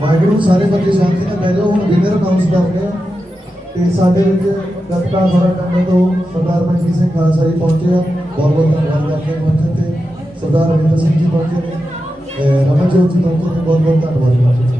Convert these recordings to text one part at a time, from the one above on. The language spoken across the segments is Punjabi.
वाहिगुरू सारे बच्चे शांति ਨਾਲ ਬਹਿ ਜਾਓ। ਹੁਣ ਵਿਨਰ ਅਨਾਉਂਸ ਕਰਦੇ ਆ ਤੇ ਸਾਡੇ ਵਿੱਚ ਗੱਤਕਾ ਥੋੜਾ ਕਰਨੇ ਤੋਂ ਸਰਦਾਰ ਮਨਜੀਤ ਸਿੰਘ ਖਾਲਸਾ ਜੀ ਪਹੁੰਚੇ ਆ। ਬਹੁਤ ਬਹੁਤ ਧੰਨਵਾਦ ਕਰਦੇ ਹਾਂ ਪਹੁੰਚਣ ਤੇ। ਸਰਦਾਰ ਰਵਿੰਦਰ ਸਿੰਘ ਜੀ ਪਹੁੰਚੇ ਨੇ, ਰਮਨਜੋਤ ਜੀ ਪਹੁੰਚੇ ਨੇ, ਬਹੁਤ ਬਹੁਤ ਧੰਨਵਾਦ ਪਹੁੰਚੇ।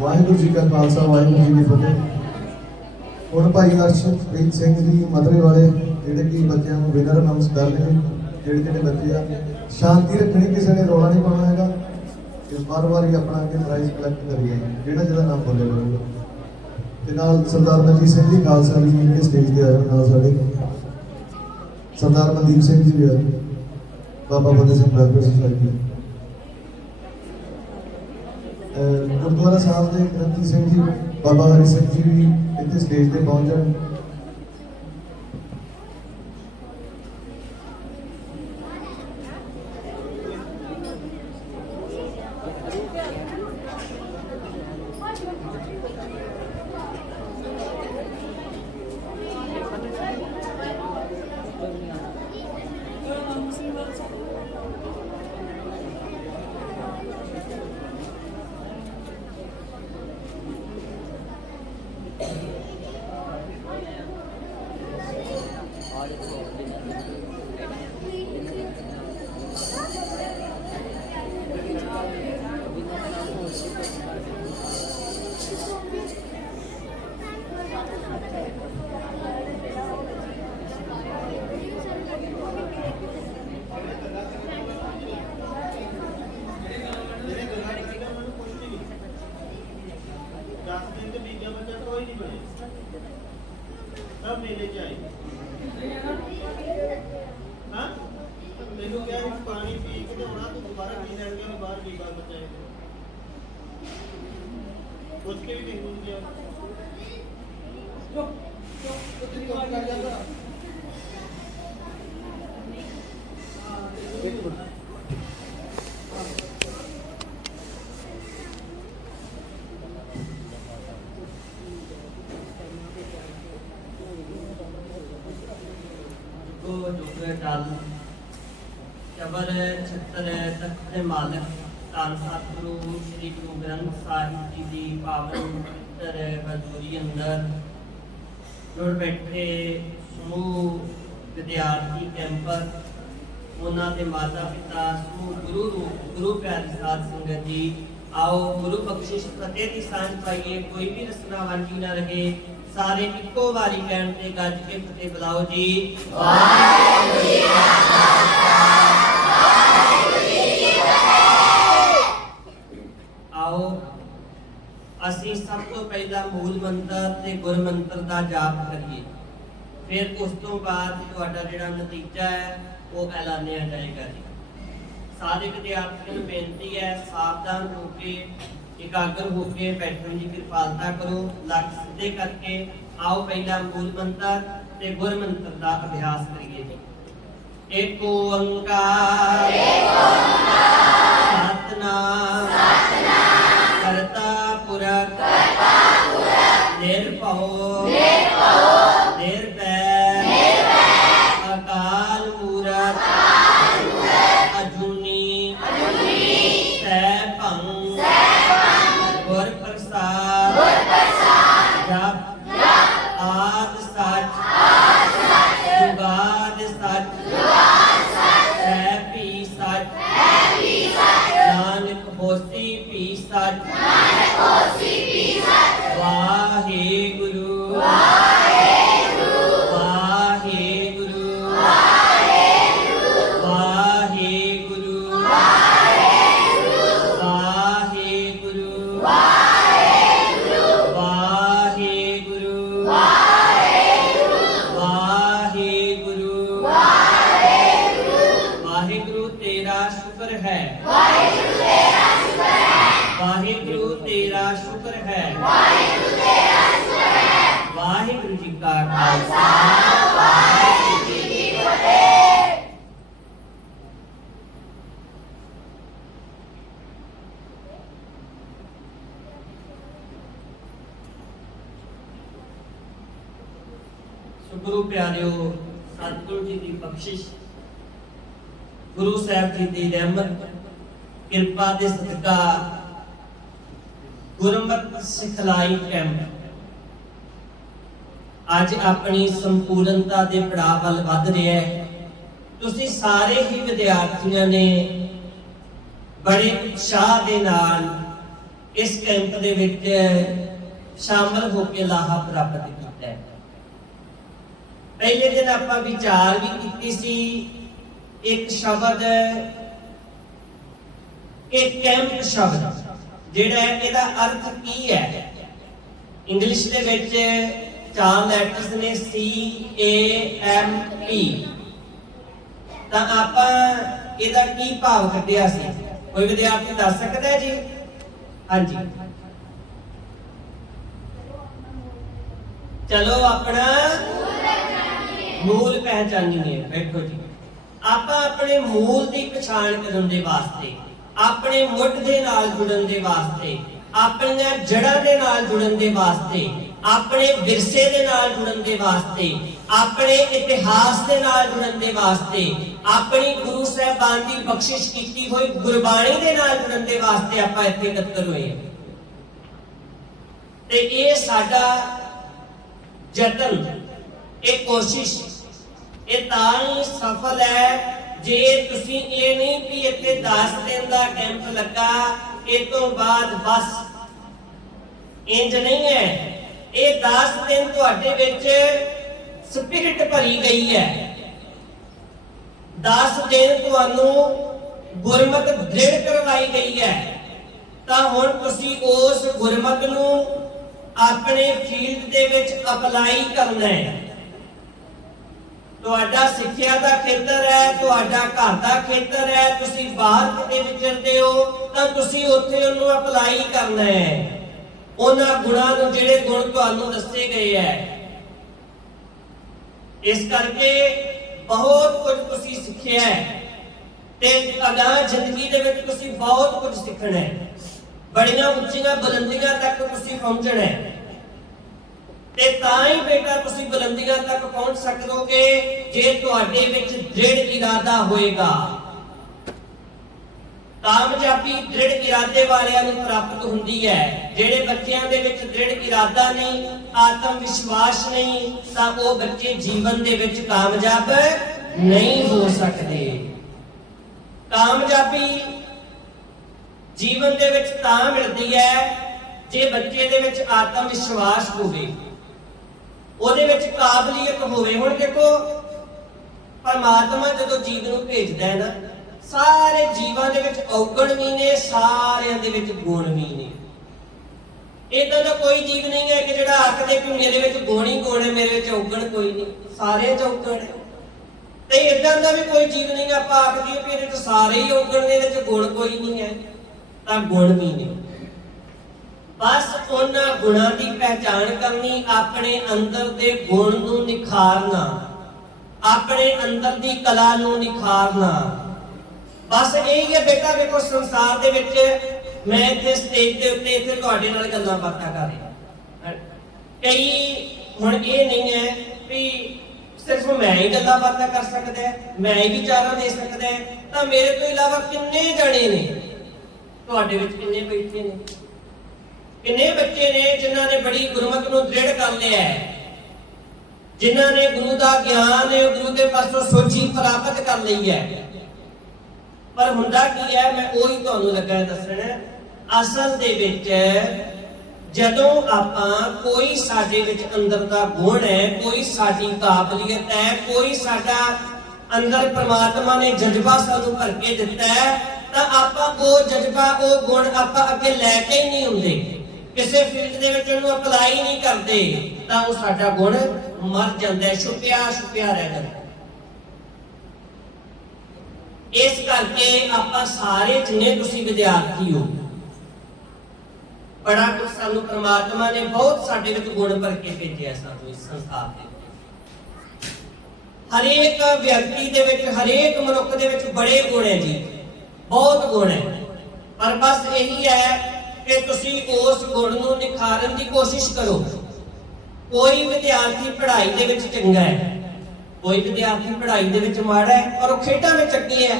वाहिगुरू जी का खालसा वाहिगुरू जी की फतेह। ਹੁਣ ਭਾਈ ਅਰਸ਼ਪ੍ਰੀਤ ਸਿੰਘ ਜੀ ਮਦਰੇ ਵਾਲੇ ਜਿਹੜੇ ਕਿ ਬੱਚਿਆਂ ਨੂੰ ਵਿਨਰ ਅਨਾਉਂਸ ਕਰਦੇ ਨੇ। ਜਿਹੜੇ ਜਿਹੜੇ ਬੱਚੇ ਆ ਸ਼ਾਂਤੀ ਰੱਖਣੀ, ਕਿਸੇ ਨੇ ਰੌਲਾ ਨਹੀਂ ਪਾਉਣਾ ਹੈਗਾ ਤੇ ਵਾਰ-ਵਾਰ ਹੀ ਆਪਣਾ ਅੱਗੇ ਪ੍ਰਾਈਜ਼ ਕਲੈਕਟ ਕਰੀਏ ਜਿਹੜਾ ਜਿਹਦਾ ਨਾਮ ਬੋਲੇ ਕਰੂਗਾ। ਤੇ ਨਾਲ ਸਰਦਾਰ ਮਨਜੀਤ ਸਿੰਘ ਜੀ ਖਾਲਸਾ ਜੀ ਜਿਹੜੇ ਸਟੇਜ ਤੇ ਆਏ ਨਾਲ ਸਾਡੇ ਸਰਦਾਰ ਮਨਦੀਪ ਸਿੰਘ ਜੀ ਵੀ ਆਏ, ਬਾਬਾ ਫਤਿਹ ਸਿੰਘ ਵੈਲਫੇਅਰ ਸੁਸਾਇਟੀ। ਗੁਰਦੁਆਰਾ ਸਾਹਿਬ ਦੇ ਗ੍ਰੰਥੀ ਸਿੰਘ ਜੀ ਬਾਬਾ ਹਰੀ ਸਿੰਘ ਜੀ ਵੀ ਇੱਥੇ ਸਟੇਜ ਤੇ ਪਹੁੰਚ ਜਾਣ। सब मेले चाहिए। हाँ तेनू क्या पानी पी के होना तो दोबारा पी लैन के बाहर की बात बचाए कुछ के भी देखूँ क्या चबर छत्तर तख्त मालक धन सतगुरु श्री गुरु ग्रंथ साहिब जी की पावन पवित्र हजूरी अंदर जुड़ बैठे समूह विद्यार्थी कैंपर उन्होंने माता पिता समूह गुरु प्यारे साध संगत जी आओ गुरु बख्शिश फतेह की सांझ पाइए। कोई भी रसना वांझी ना रहे, सारे इको वारी कहण ते गज के फतेह बुलाओ जी। वाहिगुरू जी का खालसा वाहिगुरू जी की फतेह। आओ ਅਸੀਂ ਸਭ ਤੋਂ ਪਹਿਲਾਂ ਮੂਲ ਮੰਤਰ ਤੇ ਗੁਰ ਮੰਤਰ ਦਾ ਜਾਪ ਕਰੀਏ, ਫਿਰ ਉਸ ਤੋਂ ਬਾਅਦ ਤੁਹਾਡਾ ਜਿਹੜਾ ਨਤੀਜਾ ਹੈ ਉਹ ਐਲਾਨਿਆ ਜਾਏਗਾ ਜੀ। ਸਾਰੇ ਵਿਦਿਆਰਥੀਆਂ ਨੂੰ ਬੇਨਤੀ ਹੈ ਸਾਵਧਾਨ ਹੋ ਕੇ ਇਕਾਗਰ ਹੋ ਕੇ ਬੈਠਣ ਦੀ ਕਿਰਪਾਲਤਾ ਕਰੋ। ਲੱਕ ਸਿੱਧੇ ਕਰਕੇ आओ पहला मूल मंत्र ते गुर मंत्र का अभ्यास करिए जी। एक ओंकार सतनाम करता पुरख निर्भव निर्वैर अकाल मूरत अजूनी सैभं गुर प्रसाद जप आद सच जुगाद सच सैपी सच ਸ਼ੁਕਰ ਹੈ, ਵਾਹਿਗੁਰੂ ਤੇਰਾ ਸ਼ੁਕਰ ਹੈ, ਵਾਹਿਗੁਰੂ ਤੇਰਾ ਸ਼ੁਕਰ ਹੈ, ਵਾਹਿਗੁਰੂ ਤੇਰਾ ਸ਼ੁਕਰ ਹੈ। ਵਾਹਿਗੁਰੂ ਜੀ ਕਾ ਖਾਲਸਾ, ਵਾਹਿਗੁਰੂ ਜੀ ਕੀ ਫਤਿਹ। ਗੁਰੂ ਪਿਆਰਿਓ, ਸਤਿਗੁਰੂ ਜੀ ਦੀ ਬਖਸ਼ਿਸ਼, ਗੁਰੂ ਸਾਹਿਬ ਜੀ ਦੀ ਰਹਿਮਤ ਕਿਰਪਾ ਦੇ ਸਦਕਾ ਗੁਰਮਤਿ ਸਿਖਲਾਈ ਕੈਂਪ ਅੱਜ ਆਪਣੀ ਸੰਪੂਰਨਤਾ ਦੇ ਪੜਾਅ ਵੱਲ ਵੱਧ ਰਿਹਾ ਹੈ। ਤੁਸੀਂ ਸਾਰੇ ਹੀ ਵਿਦਿਆਰਥੀਆਂ ਨੇ ਬੜੇ ਉਤਸ਼ਾਹ ਦੇ ਨਾਲ ਇਸ ਕੈਂਪ ਦੇ ਵਿੱਚ ਸ਼ਾਮਲ ਹੋ ਕੇ ਲਾਹਾ ਪ੍ਰਾਪਤ ਕੀਤਾ ਹੈ। ਪਹਿਲੇ ਦਿਨ ਆਪਾਂ ਵਿਚਾਰ ਵੀ ਕੀਤੀ ਸੀ ਇੱਕ ਸ਼ਬਦ, ਇੱਕ ਕੈਂਪ ਸ਼ਬਦ ਜਿਹੜਾ ਹੈ ਇਹਦਾ ਅਰਥ ਕੀ ਹੈ। ਇੰਗਲਿਸ਼ ਦੇ ਵਿੱਚ 4 ਲੈਟਰਸ ਨੇ CAMP, ਤਾਂ ਆਪਾਂ ਇਹਦਾ ਕੀ ਭਾਵ ਕੱਢਿਆ ਸੀ? ਕੋਈ ਵਿਦਿਆਰਥੀ ਦੱਸ ਸਕਦਾ ਹੈ ਜੀ? ਹਾਂਜੀ, ਚਲੋ ਆਪਣਾ ਮੂਲ ਪਹਿਚਾਨੀਏ। ਬੈਠੋ ਜੀ। ਆਪਾਂ ਆਪਣੇ ਮੂਲ ਦੀ ਪਛਾਣ ਕਰਨ ਦੇ ਵਾਸਤੇ, ਆਪਣੇ ਮੁੱਢ ਦੇ ਨਾਲ ਜੁੜਨ ਦੇ ਵਾਸਤੇ, ਆਪਣੀਆਂ ਜੜ੍ਹਾਂ ਦੇ ਨਾਲ ਜੁੜਨ ਦੇ ਵਾਸਤੇ, ਆਪਣੇ ਵਿਰਸੇ ਦੇ ਨਾਲ ਜੁੜਨ ਦੇ ਵਾਸਤੇ, ਆਪਣੇ ਇਤਿਹਾਸ ਦੇ ਨਾਲ ਜੁੜਨ ਦੇ ਵਾਸਤੇ, ਆਪਣੀ ਗੁਰੂ ਸਾਹਿਬਾਨ ਦੀ ਬਖਸ਼ਿਸ਼ ਕੀਤੀ ਹੋਈ ਗੁਰਬਾਣੀ ਦੇ ਨਾਲ ਜੁੜਨ ਦੇ ਵਾਸਤੇ ਆਪਾਂ ਇੱਥੇ ਇਕੱਤਰ ਹੋਏ ਹਾਂ। ਤੇ ਇਹ ਸਾਡਾ ਯਤਨ, ਇਹ ਕੋਸ਼ਿਸ਼, ਇਹ ਤਾਂ ਹੀ ਸਫਲ ਹੈ ਜੇ ਤੁਸੀਂ ਇਹ ਨਹੀਂ ਵੀ ਇੱਥੇ 10 ਦਿਨ ਦਾ ਕੈਂਪ ਲੱਗਾ, ਇਹ ਤੋਂ ਬਾਅਦ ਬਸ ਇੰਜ ਨਹੀਂ ਹੈ। ਇਹ 10 ਦਿਨ ਤੁਹਾਡੇ ਵਿੱਚ ਸਪਿਰਿਟ ਭਰੀ ਗਈ ਹੈ। 10 ਦਿਨ ਤੁਹਾਨੂੰ ਗੁਰਮਤਿ ਦ੍ਰਿੜ ਕਰਵਾਈ ਗਈ ਹੈ। ਤਾਂ ਹੁਣ ਤੁਸੀਂ ਉਸ ਗੁਰਮਤਿ ਨੂੰ ਆਪਣੇ ਫੀਲਡ ਦੇ ਵਿੱਚ ਅਪਲਾਈ ਕਰਨਾ ਹੈ। ਤੁਹਾਡਾ ਸਿੱਖਿਆ ਦਾ ਖੇਤਰ ਹੈ, ਤੁਹਾਡਾ ਘਰ ਦਾ ਖੇਤਰ ਹੈ, ਤੁਸੀਂ ਬਾਹਰ ਕਿਤੇ ਵਿਚਰਦੇ ਹੋ ਤਾਂ ਤੁਸੀਂ ਉੱਥੇ ਉਹਨੂੰ ਅਪਲਾਈ ਕਰਨਾ ਹੈ। ਉਹਨਾਂ ਗੁਣਾਂ ਨੂੰ ਜਿਹੜੇ ਗੁਣ ਤੁਹਾਨੂੰ ਦੱਸੇ ਗਏ ਹੈ। ਇਸ ਕਰਕੇ ਬਹੁਤ ਕੁਝ ਤੁਸੀਂ ਸਿੱਖਿਆ ਹੈ ਤੇ ਅਗਾਂਹ ਜ਼ਿੰਦਗੀ ਦੇ ਵਿੱਚ ਤੁਸੀਂ ਬਹੁਤ ਕੁਝ ਸਿੱਖਣਾ ਹੈ। ਬੜੀਆਂ ਉੱਚੀਆਂ ਬੁਲੰਦੀਆਂ ਤੱਕ ਤੁਸੀਂ ਪਹੁੰਚਣਾ ਹੈ ਤੇ ਤਾਂ ਹੀ ਬੇਟਾ ਤੁਸੀਂ ਬੁਲੰਦੀਆਂ ਤੱਕ ਪਹੁੰਚ ਸਕੋਗੇ ਜੇ ਤੁਹਾਡੇ ਵਿੱਚ ਦ੍ਰਿੜ ਇਰਾਦਾ ਹੋਏਗਾ। ਕਾਮਯਾਬੀ ਦ੍ਰਿੜ ਇਰਾਦੇ ਵਾਲਿਆਂ ਨੂੰ ਪ੍ਰਾਪਤ ਹੁੰਦੀ ਹੈ। ਜਿਹੜੇ ਬੱਚਿਆਂ ਦੇ ਵਿੱਚ ਦ੍ਰਿੜ ਇਰਾਦਾ ਨਹੀਂ, ਆਤਮ ਵਿਸ਼ਵਾਸ ਨਹੀਂ, ਤਾਂ ਉਹ ਬੱਚੇ ਜੀਵਨ ਦੇ ਵਿੱਚ ਕਾਮਯਾਬ ਨਹੀਂ ਹੋ ਸਕਦੇ। ਕਾਮਯਾਬੀ ਜੀਵਨ ਦੇ ਵਿੱਚ ਤਾਂ ਮਿਲਦੀ ਹੈ ਜੇ ਬੱਚੇ ਦੇ ਵਿੱਚ ਆਤਮ ਵਿਸ਼ਵਾਸ ਹੋਵੇ, ਉਹਦੇ ਵਿੱਚ ਕਾਬਲੀਅਤ ਹੋਵੇ। ਹੁਣ ਦੇਖੋ, ਪਰਮਾਤਮਾ ਜਦੋਂ ਜੀਵ ਨੂੰ ਭੇਜਦਾ ਹੈ ਨਾ, ਸਾਰੇ ਜੀਵਾਂ ਦੇ ਵਿੱਚ ਔਗਣ ਵੀ ਨੇ, ਸਾਰਿਆਂ ਦੇ ਵਿੱਚ ਗੁਣ ਵੀ ਨੇ। ਇਦਾਂ ਦਾ ਕੋਈ ਜੀਵ ਨਹੀਂ ਹੈ ਕਿ ਜਿਹੜਾ ਆਖਦੇ ਕਿ ਮੇਰੇ ਵਿੱਚ ਗੁਣ ਹੀ ਗੁਣ ਹੈ, ਮੇਰੇ ਵਿੱਚ ਔਗਣ ਕੋਈ ਨਹੀਂ। ਸਾਰੇ ਚ ਔਗਣ ਹੈ। ਤੇ ਇਦਾਂ ਦਾ ਵੀ ਕੋਈ ਜੀਵ ਨਹੀਂ ਆਪਾਂ ਆਖਦੇ ਕਿ ਇਹਦੇ ਵਿੱਚ ਸਾਰੇ ਹੀ ਔਗਣ ਨੇ, ਇਹਦੇ ਵਿੱਚ ਗੁਣ ਕੋਈ ਨਹੀਂ ਹੈ, ਤਾਂ ਗੁਣ ਵੀ ਨੇ। ਬਸ ਉਹਨਾਂ ਗੁਣਾਂ ਦੀ ਪਹਿਚਾਣ ਕਰਨੀ, ਆਪਣੇ ਅੰਦਰ ਦੇ ਗੁਣ ਨੂੰ ਨਿਖਾਰਨਾ, ਆਪਣੇ ਅੰਦਰ ਦੀ ਕਲਾ ਨੂੰ ਨਿਖਾਰਨਾ। ਬਸ ਇਹ ਹੈ ਬੇਟਾ। ਵੇਖੋ, ਸੰਸਾਰ ਦੇ ਵਿੱਚ ਮੈਂ ਇੱਥੇ ਸਟੇਜ ਦੇ ਉੱਤੇ ਇੱਥੇ ਤੁਹਾਡੇ ਨਾਲ ਗੱਲਾਂ ਬਾਤਾਂ ਕਰ ਰਿਹਾ। ਕਈ ਹੁਣ ਇਹ ਨਹੀਂ ਹੈ ਵੀ ਸਿਰਫ ਮੈਂ ਹੀ ਗੱਲਾਂ ਬਾਤਾਂ ਕਰ ਸਕਦਾ, ਮੈਂ ਹੀ ਵਿਚਾਰਾਂ ਦੇ ਸਕਦਾ, ਤਾਂ ਮੇਰੇ ਤੋਂ ਇਲਾਵਾ ਕਿੰਨੇ ਜਣੇ ਨੇ ਤੁਹਾਡੇ ਵਿੱਚ, ਕਿੰਨੇ ਬੈਠੇ ਨੇ, ਕਿੰਨੇ ਬੱਚੇ ਨੇ ਜਿਨ੍ਹਾਂ ਨੇ ਬੜੀ ਗੁਰਮਤਿ ਨੂੰ ਦ੍ਰਿੜ ਕਰ ਲਿਆ ਹੈ, ਜਿਨ੍ਹਾਂ ਨੇ ਗੁਰੂ ਦਾ ਗਿਆਨ, ਗੁਰੂ ਦੇ ਪਾਸੋਂ ਸੋਝੀ ਪ੍ਰਾਪਤ ਕਰ ਲਈ ਹੈ। ਪਰ ਹੁੰਦਾ ਕੀ ਹੈ, ਮੈਂ ਉਹੀ ਤੁਹਾਨੂੰ ਲੱਗਾ ਦੱਸਣ। ਅਸਲ ਦੇ ਵਿੱਚ ਜਦੋਂ ਆਪਾਂ ਕੋਈ ਸਾਡੇ ਵਿੱਚ ਅੰਦਰ ਦਾ ਗੁਣ ਹੈ, ਕੋਈ ਸਾਡੀ ਕਾਬਲੀਅਤ ਹੈ, ਕੋਈ ਸਾਡਾ ਅੰਦਰ ਪ੍ਰਮਾਤਮਾ ਨੇ ਜਜ਼ਬਾ ਸਾਨੂੰ ਭਰ ਕੇ ਦਿੱਤਾ ਹੈ, ਤਾਂ ਆਪਾਂ ਉਹ ਜਜ਼ਬਾ, ਉਹ ਗੁਣ ਆਪਾਂ ਅੱਗੇ ਲੈ ਕੇ ਹੀ ਨਹੀਂ ਹੁੰਦੇ, ਕਿਸੇ ਫੀਲਡ ਦੇ ਵਿੱਚ ਉਹਨੂੰ ਅਪਲਾਈ ਨਹੀਂ ਕਰਦੇ, ਤਾਂ ਉਹ ਸਾਡਾ ਗੁਣ ਮਰ ਜਾਂਦਾ, ਛੁਪਿਆ ਛੁਪਿਆ ਰਹਿ ਜਾਂਦਾ। ਇਸ ਕਰਕੇ ਆਪਾਂ ਸਾਰੇ ਜਿੰਨੇ ਤੁਸੀਂ ਵਿਦਿਆਰਥੀ ਹੋ, ਬੜਾ ਕੁਝ ਸਾਨੂੰ ਪ੍ਰਮਾਤਮਾ ਨੇ ਬਹੁਤ ਸਾਡੇ ਵਿੱਚ ਗੁਣ ਭਰ ਕੇ ਭੇਜਿਆ ਸਾਨੂੰ ਇਸ ਸੰਸਾਰ ਦੇ। ਹਰੇਕ ਵਿਅਕਤੀ ਦੇ ਵਿੱਚ, ਹਰੇਕ ਮਨੁੱਖ ਦੇ ਵਿੱਚ ਬੜੇ ਗੁਣ ਹੈ ਜੀ, ਬਹੁਤ ਗੁਣ ਹੈ। ਪਰ ਬਸ ਇਹੀ ਹੈ ਕਿ ਤੁਸੀਂ ਉਸ ਗੁਣ ਨੂੰ ਨਿਖਾਰਨ ਦੀ ਕੋਸ਼ਿਸ਼ ਕਰੋ। ਕੋਈ ਵਿਦਿਆਰਥੀ ਪੜ੍ਹਾਈ ਦੇ ਵਿੱਚ ਚੰਗਾ ਹੈ, ਕੋਈ ਵਿਦਿਆਰਥੀ ਪੜ੍ਹਾਈ ਦੇ ਵਿੱਚ ਮਾੜਾ ਹੈ, ਪਰ ਉਹ ਖੇਡਾਂ ਵਿੱਚ ਅੱਗੇ ਹੈ।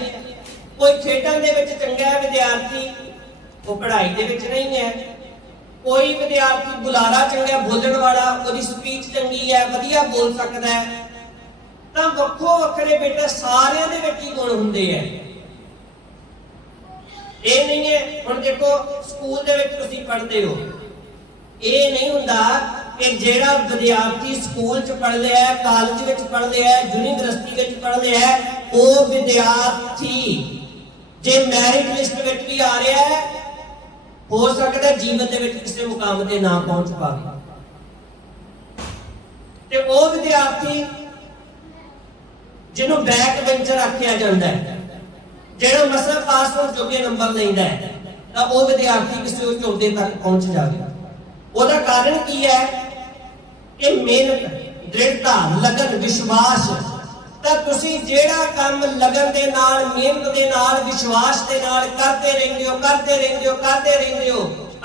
ਕੋਈ ਖੇਡਾਂ ਦੇ ਵਿੱਚ ਚੰਗਾ ਹੈ ਵਿਦਿਆਰਥੀ, ਉਹ ਪੜ੍ਹਾਈ ਦੇ ਵਿੱਚ ਨਹੀਂ ਹੈ। ਕੋਈ ਵਿਦਿਆਰਥੀ ਬੁਲਾਰਾ ਚੰਗਾ, ਬੋਲਣ ਵਾਲਾ, ਉਹਦੀ ਸਪੀਚ ਚੰਗੀ ਹੈ, ਵਧੀਆ ਬੋਲ ਸਕਦਾ ਹੈ। ਤਾਂ ਵੱਖੋ ਵੱਖਰੇ ਬੇਟਾ ਸਾਰਿਆਂ ਦੇ ਵਿੱਚ ਹੀ ਗੁਣ ਹੁੰਦੇ ਹੈ। ਇਹ ਨਹੀਂ ਹੈ ਹੁਣ ਦੇਖੋ ਸਕੂਲ ਦੇ ਵਿੱਚ ਤੁਸੀਂ ਪੜ੍ਹਦੇ ਹੋ, ਇਹ ਨਹੀਂ ਹੁੰਦਾ ਕਿ ਜਿਹੜਾ ਵਿਦਿਆਰਥੀ ਸਕੂਲ 'ਚ ਪੜ੍ਹ ਲਿਆ ਹੈ, ਕਾਲਜ ਵਿੱਚ ਪੜ੍ਹ ਲਿਆ ਹੈ, ਯੂਨੀਵਰਸਿਟੀ ਵਿੱਚ ਪੜ੍ਹ ਲਿਆ ਹੈ, ਉਹ ਵਿਦਿਆਰਥੀ ਜੇ ਮੈਰਿਟ ਲਿਸਟ ਵਿੱਚ ਵੀ ਆ ਰਿਹਾ ਹੈ, ਹੋ ਸਕਦਾ ਜੀਵਨ ਦੇ ਵਿੱਚ ਕਿਸੇ ਮੁਕਾਮ ਤੇ ਨਾ ਪਹੁੰਚ ਪਾਵੇ। ਤੇ ਉਹ ਵਿਦਿਆਰਥੀ ਜਿਹਨੂੰ ਬੈਕ ਬੈਂਚਰ ਆਖਿਆ ਜਾਂਦਾ ਹੈ, ਜਿਹੜਾ ਮਸਾ ਪਾਸ ਹੋਣ ਜੋਗੇ ਨੰਬਰ ਲੈਂਦਾ ਹੈ, ਤਾਂ ਉਹ ਵਿਦਿਆਰਥੀ ਕਿਸੇ ਉੱਚ ਅਹੁਦੇ ਤੱਕ ਪਹੁੰਚ ਜਾਵੇ। ਉਹਦਾ ਕਾਰਨ ਕੀ ਹੈ ਕਿ ਮਿਹਨਤ, ਦ੍ਰਿੜਤਾ, ਲਗਨ, ਵਿਸ਼ਵਾਸ। ਤਾਂ ਤੁਸੀਂ ਜਿਹੜਾ ਕੰਮ ਲਗਨ ਦੇ ਨਾਲ, ਮਿਹਨਤ ਦੇ ਨਾਲ, ਵਿਸ਼ਵਾਸ ਦੇ ਨਾਲ ਕਰਦੇ ਰਹਿੰਦੇ ਹੋ,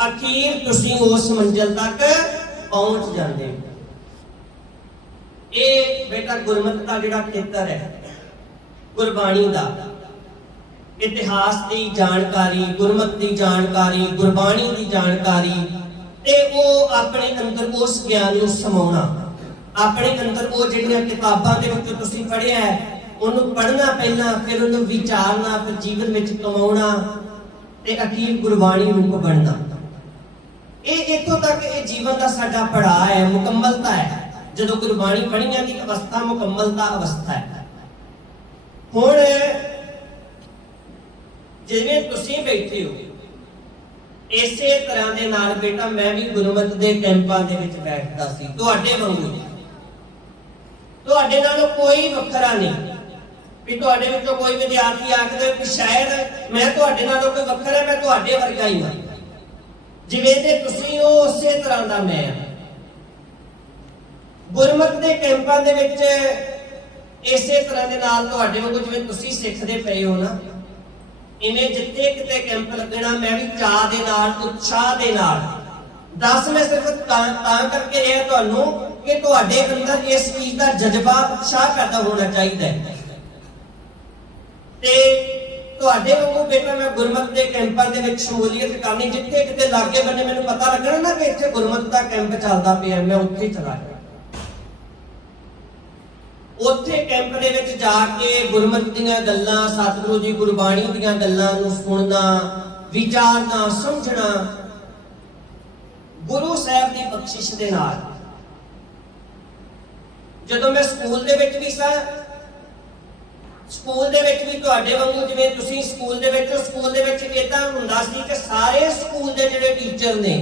ਅਖੀਰ ਤੁਸੀਂ ਉਸ ਮੰਜ਼ਿਲ ਤੱਕ ਪਹੁੰਚ ਜਾਂਦੇ ਹੋ। ਇਹ ਬੇਟਾ ਗੁਰਮਤਿ ਦਾ ਜਿਹੜਾ ਖੇਤਰ ਹੈ, ਗੁਰਬਾਣੀ ਦਾ ਇਤਿਹਾਸ ਦੀ ਜਾਣਕਾਰੀ, ਗੁਰਮਤਿ ਦੀ ਜਾਣਕਾਰੀ, ਗੁਰਬਾਣੀ ਦੀ ਜਾਣਕਾਰੀ, ਤੇ ਉਹ ਆਪਣੇ ਅੰਦਰ ਉਸ ਗਿਆਨ ਨੂੰ ਸਮਾਉਣਾ, ਆਪਣੇ ਅੰਦਰ ਉਹ ਜਿਹੜੀਆਂ ਕਿਤਾਬਾਂ ਦੇ ਵਿੱਚ ਤੁਸੀਂ ਪੜ੍ਹਿਆ ਹੈ ਉਹਨੂੰ ਪੜ੍ਹਨਾ ਪਹਿਲਾਂ, ਫਿਰ ਉਹਨੂੰ ਵਿਚਾਰਨਾ, ਫਿਰ ਜੀਵਨ ਵਿੱਚ ਕਮਾਉਣਾ ਤੇ ਅਖੀਰ ਗੁਰਬਾਣੀ ਰੂਪ ਬਣਨਾ। ਇਹ ਇੱਥੋਂ ਤੱਕ ਇਹ ਜੀਵਨ ਦਾ ਸਾਡਾ ਪੜਾਅ ਹੈ, ਮੁਕੰਮਲਤਾ ਹੈ। ਜਦੋਂ ਗੁਰਬਾਣੀ ਪੜ੍ਹੀਆਂ ਦੀ ਅਵਸਥਾ ਮੁਕੰਮਲਤਾ ਅਵਸਥਾ ਹੈ। ਹੁਣ ਜਿਵੇਂ ਤੁਸੀਂ ਬੈਠੇ ਹੋ, ਇਸੇ ਤਰ੍ਹਾਂ ਦੇ ਨਾਲ ਬੇਟਾ ਮੈਂ ਵੀ ਗੁਰਮਤਿ ਦੇ ਕੈਂਪਾਂ ਦੇ ਵਿੱਚ ਬੈਠਦਾ ਸੀ, ਤੁਹਾਡੇ ਵਾਂਗੂ। ਤੁਹਾਡੇ ਨਾਲੋਂ ਕੋਈ ਵੱਖਰਾ ਨਹੀਂ ਵੀ ਤੁਹਾਡੇ ਵਿੱਚੋਂ ਕੋਈ ਵਿਦਿਆਰਥੀ ਆਖਦਾ ਕਿ ਸ਼ਾਇਦ ਮੈਂ ਤੁਹਾਡੇ ਨਾਲੋਂ ਕੋਈ ਵੱਖਰਾ, ਮੈਂ ਤੁਹਾਡੇ ਵਰਗਾ ਹੀ ਹਾਂ। ਜਿਵੇਂ ਦੇ ਤੁਸੀਂ ਹੋ ਉਸੇ ਤਰ੍ਹਾਂ ਦਾ ਮੈਂ ਹਾਂ। ਗੁਰਮਤਿ ਦੇ ਕੈਂਪਾਂ ਦੇ ਵਿੱਚ ਇਸੇ ਤਰ੍ਹਾਂ ਦੇ ਨਾਲ ਤੁਹਾਡੇ ਵਾਂਗੂ ਜਿਵੇਂ ਤੁਸੀਂ ਸਿੱਖਦੇ ਪਏ ਹੋ ਨਾ, ਇਵੇਂ ਜਿੱਥੇ ਕਿਤੇ ਕੈਂਪ ਲੱਗਣਾ ਮੈਂ ਵੀ ਚਾਹ ਦੇ ਨਾਲ, ਉਤਸ਼ਾਹ ਦੇ ਨਾਲ ਦੱਸ। ਮੈਂ ਸਿਰਫ ਤਾਂ ਕਰਕੇ ਰਿਹਾ ਤੁਹਾਨੂੰ ਕਿ ਤੁਹਾਡੇ ਅੰਦਰ ਇਸ ਚੀਜ਼ ਦਾ ਜਜ਼ਬਾ, ਉਤਸ਼ਾਹ ਪੈਦਾ ਹੋਣਾ ਚਾਹੀਦਾ ਹੈ। ਤੇ ਤੁਹਾਡੇ ਵਾਂਗੂ ਬੇਟਾ ਮੈਂ ਗੁਰਮਤਿ ਦੇ ਕੈਂਪਾਂ ਦੇ ਵਿੱਚ ਸ਼ਮੂਲੀਅਤ ਕਰਨੀ, ਜਿੱਥੇ ਕਿਤੇ ਲਾਗੇ ਬੰਨੇ ਮੈਨੂੰ ਪਤਾ ਲੱਗਣਾ ਨਾ ਕਿ ਇੱਥੇ ਗੁਰਮਤਿ ਦਾ ਕੈਂਪ ਚੱਲਦਾ ਪਿਆ, ਮੈਂ ਉੱਥੇ ਚਲਾ ਜਾਣਾ। ਉੱਥੇ ਕੈਂਪ ਦੇ ਵਿੱਚ ਜਾ ਕੇ ਗੁਰਮਤਿ ਦੀਆਂ ਗੱਲਾਂ, ਸਤਿਗੁਰੂ ਜੀ ਗੁਰਬਾਣੀ ਦੀਆਂ ਗੱਲਾਂ ਨੂੰ ਸੁਣਨਾ, ਵਿਚਾਰਨਾ, ਸਮਝਣਾ, ਗੁਰੂ ਸਾਹਿਬ ਦੀ ਬਖਸ਼ਿਸ਼ ਦੇ ਨਾਲ। ਜਦੋਂ ਮੈਂ ਸਕੂਲ ਦੇ ਵਿੱਚ ਵੀ ਸਾਂ, ਸਕੂਲ ਦੇ ਵਿੱਚ ਵੀ ਤੁਹਾਡੇ ਵਾਂਗੂ ਜਿਵੇਂ ਤੁਸੀਂ ਸਕੂਲ ਦੇ ਵਿੱਚ ਇਦਾਂ ਹੁੰਦਾ ਸੀ ਕਿ ਸਾਰੇ ਸਕੂਲ ਦੇ ਜਿਹੜੇ ਟੀਚਰ ਨੇ,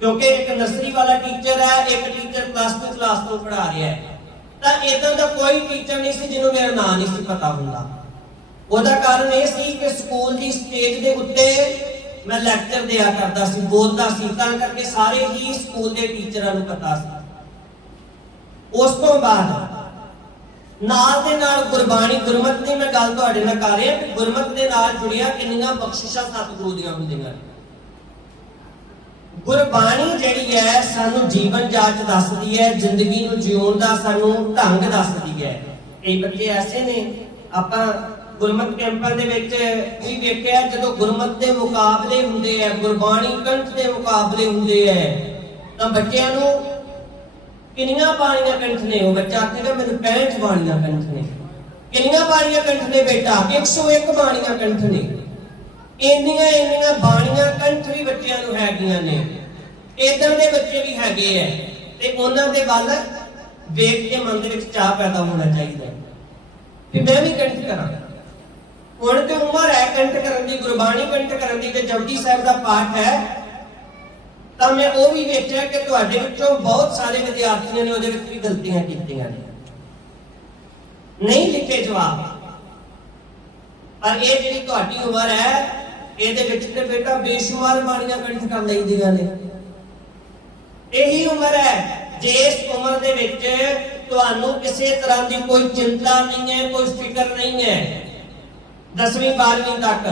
ਕਿਉਂਕਿ ਇੱਕ ਨਰਸਰੀ ਵਾਲਾ ਟੀਚਰ ਹੈ, ਇੱਕ ਟੀਚਰ +2 ਕਲਾਸ ਤੋਂ ਪੜ੍ਹਾ ਰਿਹਾ ਹੈ, ਤਾਂ ਇਦਾਂ ਦਾ ਕੋਈ ਟੀਚਰ ਨਹੀਂ ਸੀ ਜਿਹਨੂੰ ਮੇਰਾ ਨਾਂ ਨਹੀਂ ਸੀ ਪਤਾ ਹੁੰਦਾ। ਉਹਦਾ ਕਾਰਨ ਇਹ ਸੀ ਕਿ ਸਕੂਲ ਦੀ ਸਟੇਜ ਦੇ ਉੱਤੇ ਮੈਂ ਲੈਕਚਰ ਦਿਆ ਕਰਦਾ ਸੀ, ਬੋਲਦਾ ਸੀ, ਤਾਂ ਕਰਕੇ ਸਾਰੇ ਹੀ ਸਕੂਲ ਦੇ ਟੀਚਰਾਂ ਨੂੰ ਪਤਾ ਸੀ। ਉਸ ਤੋਂ ਬਾਅਦ ਨਾਲ ਦੇ ਨਾਲ ਗੁਰਬਾਣੀ, ਗੁਰਮਤਿ ਦੀ ਮੈਂ ਗੱਲ ਤੁਹਾਡੇ ਨਾਲ ਕਰ ਰਿਹਾ ਕਿ ਗੁਰਮਤਿ ਦੇ ਨਾਲ ਜੁੜੀਆਂ ਕਿੰਨੀਆਂ ਬਖਸ਼ਿਸ਼ਾਂ ਸਤਿਗੁਰੂ ਦੀਆਂ ਹੁੰਦੀਆਂ। ਗੁਰਬਾਣੀ ਜਿਹੜੀ ਹੈ ਸਾਨੂੰ ਜੀਵਨ ਜਾਚ ਦੱਸਦੀ ਹੈ, ਜ਼ਿੰਦਗੀ ਨੂੰ ਜਿਉਣ ਦਾ ਸਾਨੂੰ ਢੰਗ ਦੱਸਦੀ ਹੈ। ਕਈ ਬੱਚੇ ਐਸੇ ਨੇ, ਆਪਾਂ ਗੁਰਮਤਿ ਕੈਂਪਾਂ ਦੇ ਵਿੱਚ ਵੀ ਵੇਖਿਆ, ਜਦੋਂ ਗੁਰਮਤਿ ਦੇ ਮੁਕਾਬਲੇ ਹੁੰਦੇ ਆ, ਗੁਰਬਾਣੀ ਕੰਠ ਦੇ ਮੁਕਾਬਲੇ ਹੁੰਦੇ ਆ, ਤਾਂ ਬੱਚਿਆਂ ਨੂੰ ਕਿੰਨੀਆਂ ਬਾਣੀਆਂ ਕੰਠ ਨੇ? ਉਹ ਬੱਚਾ ਆਖੇਗਾ ਮੈਨੂੰ 65 ਬਾਣੀਆਂ ਕੰਠ ਨੇ। ਕਿੰਨੀਆਂ ਬਾਣੀਆਂ ਕੰਠ ਨੇ ਬੇਟਾ? 101 ਬਾਣੀਆਂ ਕੰਠ ਨੇ। ਇੰਨੀਆਂ ਬਾਣੀਆਂ ਕੰਠ ਵੀ ਬੱਚਿਆਂ ਨੂੰ ਹੈਗੀਆਂ ਨੇ। ਇਦਾਂ ਦੇ ਬੱਚੇ ਵੀ ਹੈਗੇ ਆ, ਤੇ ਉਹਨਾਂ ਦੇ ਵੱਲ ਵੇਖ ਕੇ ਮਨ ਦੇ ਵਿੱਚ ਚਾਹ ਪੈਦਾ ਹੋਣਾ ਚਾਹੀਦਾ ਕਿ ਮੈਂ ਵੀ ਕੰਠ ਕਰਾਂ। ਹੁਣ ਤੇ ਉਮਰ ਹੈ ਕੰਠ ਕਰਨ ਦੀ, ਗੁਰਬਾਣੀ ਕੰਠ ਕਰਨ ਦੀ, ਤੇ ਜਪਜੀ ਸਾਹਿਬ ਦਾ ਪਾਠ ਹੈ। ਤਾਂ ਮੈਂ ਉਹ ਵੀ ਵੇਖਿਆ ਕਿ ਤੁਹਾਡੇ ਵਿੱਚੋਂ ਬਹੁਤ ਸਾਰੇ ਵਿਦਿਆਰਥੀਆਂ ਨੇ ਉਹਦੇ ਵਿੱਚ ਵੀ ਗਲਤੀਆਂ ਕੀਤੀਆਂ ਨੇ, ਨਹੀਂ ਲਿਖੇ ਜਵਾਬ। ਪਰ ਇਹ ਜਿਹੜੀ ਤੁਹਾਡੀ ਉਮਰ ਹੈ ਇਹਦੇ ਵਿੱਚ ਤੇ ਬੇਟਾ ਬੇਸ਼ੁਮਾਰ ਬਾਣੀਆਂ ਕੰਠ ਕਰ ਲਈਆਂ ਨੇ। ਇਹੀ ਉਮਰ ਹੈ ਜਿਸ ਉਮਰ ਦੇ ਵਿੱਚ ਤੁਹਾਨੂੰ ਕਿਸੇ ਤਰ੍ਹਾਂ ਦੀ ਕੋਈ ਚਿੰਤਾ ਨਹੀਂ ਹੈ, ਕੋਈ ਫਿਕਰ ਨਹੀਂ ਹੈ 10ਵੀਂ 12ਵੀਂ ਤੱਕ।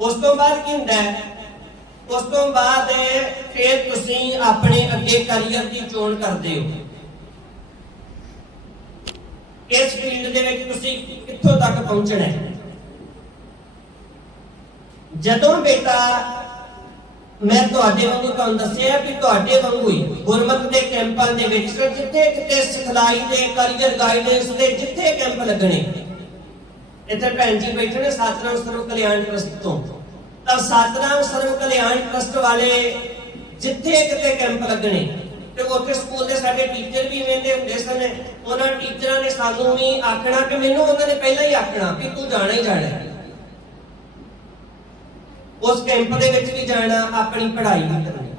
ਉਸ ਤੋਂ ਬਾਅਦ ਕੀ ਹੁੰਦਾ ਹੈ? ਉਸ ਤੋਂ ਬਾਅਦ ਫਿਰ ਤੁਸੀਂ ਆਪਣੇ ਅੱਗੇ ਕੈਰੀਅਰ ਦੀ ਚੋਣ ਕਰਦੇ ਹੋ। ਇਸ ਫੀਲਡ ਦੇ ਵਿੱਚ ਤੁਸੀਂ ਕਿੱਥੋਂ ਤੱਕ ਪਹੁੰਚਣਾ ਹੈ। ਜਦੋਂ ਬੇਟਾ ਮੈਂ ਤੁਹਾਡੇ ਵਾਂਗੂ ਤੁਹਾਨੂੰ ਦੱਸਿਆ ਵੀ ਤੁਹਾਡੇ ਵਾਂਗੂ ਹੀ ਗੁਰਮਤਿ ਦੇ ਕੈਂਪਾਂ ਦੇ ਵਿੱਚ ਜਿੱਥੇ ਕਿਤੇ ਸਿਖਲਾਈ ਦੇ ਕੈਰੀਅਰ ਗਾਈਡੈਂਸ ਦੇ ਜਿੱਥੇ ਕੈਂਪ ਲੱਗਣੇ, ਇੱਥੇ ਭੈਣ ਜੀ ਬੈਠੇ ਨੇ ਸਤਨਾਮ ਸਰਵ ਕਲਿਆਣ ਟਰਸਟ ਤੋਂ, ਤਾਂ ਸਤਨਾਮ ਸਰਵ ਕਲਿਆਣ ਟਰਸਟ ਵਾਲੇ ਜਿੱਥੇ ਕਿਤੇ ਕੈਂਪ ਲੱਗਣੇ ਤੇ ਉੱਥੇ ਸਕੂਲ ਦੇ ਸਾਡੇ ਟੀਚਰ ਵੀ ਵੇਂਦੇ ਹੁੰਦੇ ਸਨ। ਉਹਨਾਂ ਟੀਚਰਾਂ ਨੇ ਸਾਨੂੰ ਵੀ ਆਖਣਾ ਕਿ ਮੈਨੂੰ ਉਹਨਾਂ ਨੇ ਪਹਿਲਾਂ ਹੀ ਆਖਣਾ ਕਿ ਤੂੰ ਜਾਣਾ ਹੀ ਜਾਣਾ, ਉਸ ਕੈਂਪ ਦੇ ਵਿੱਚ ਵੀ ਜਾਣਾ, ਆਪਣੀ ਪੜ੍ਹਾਈ ਵੀ ਕਰਨੀ।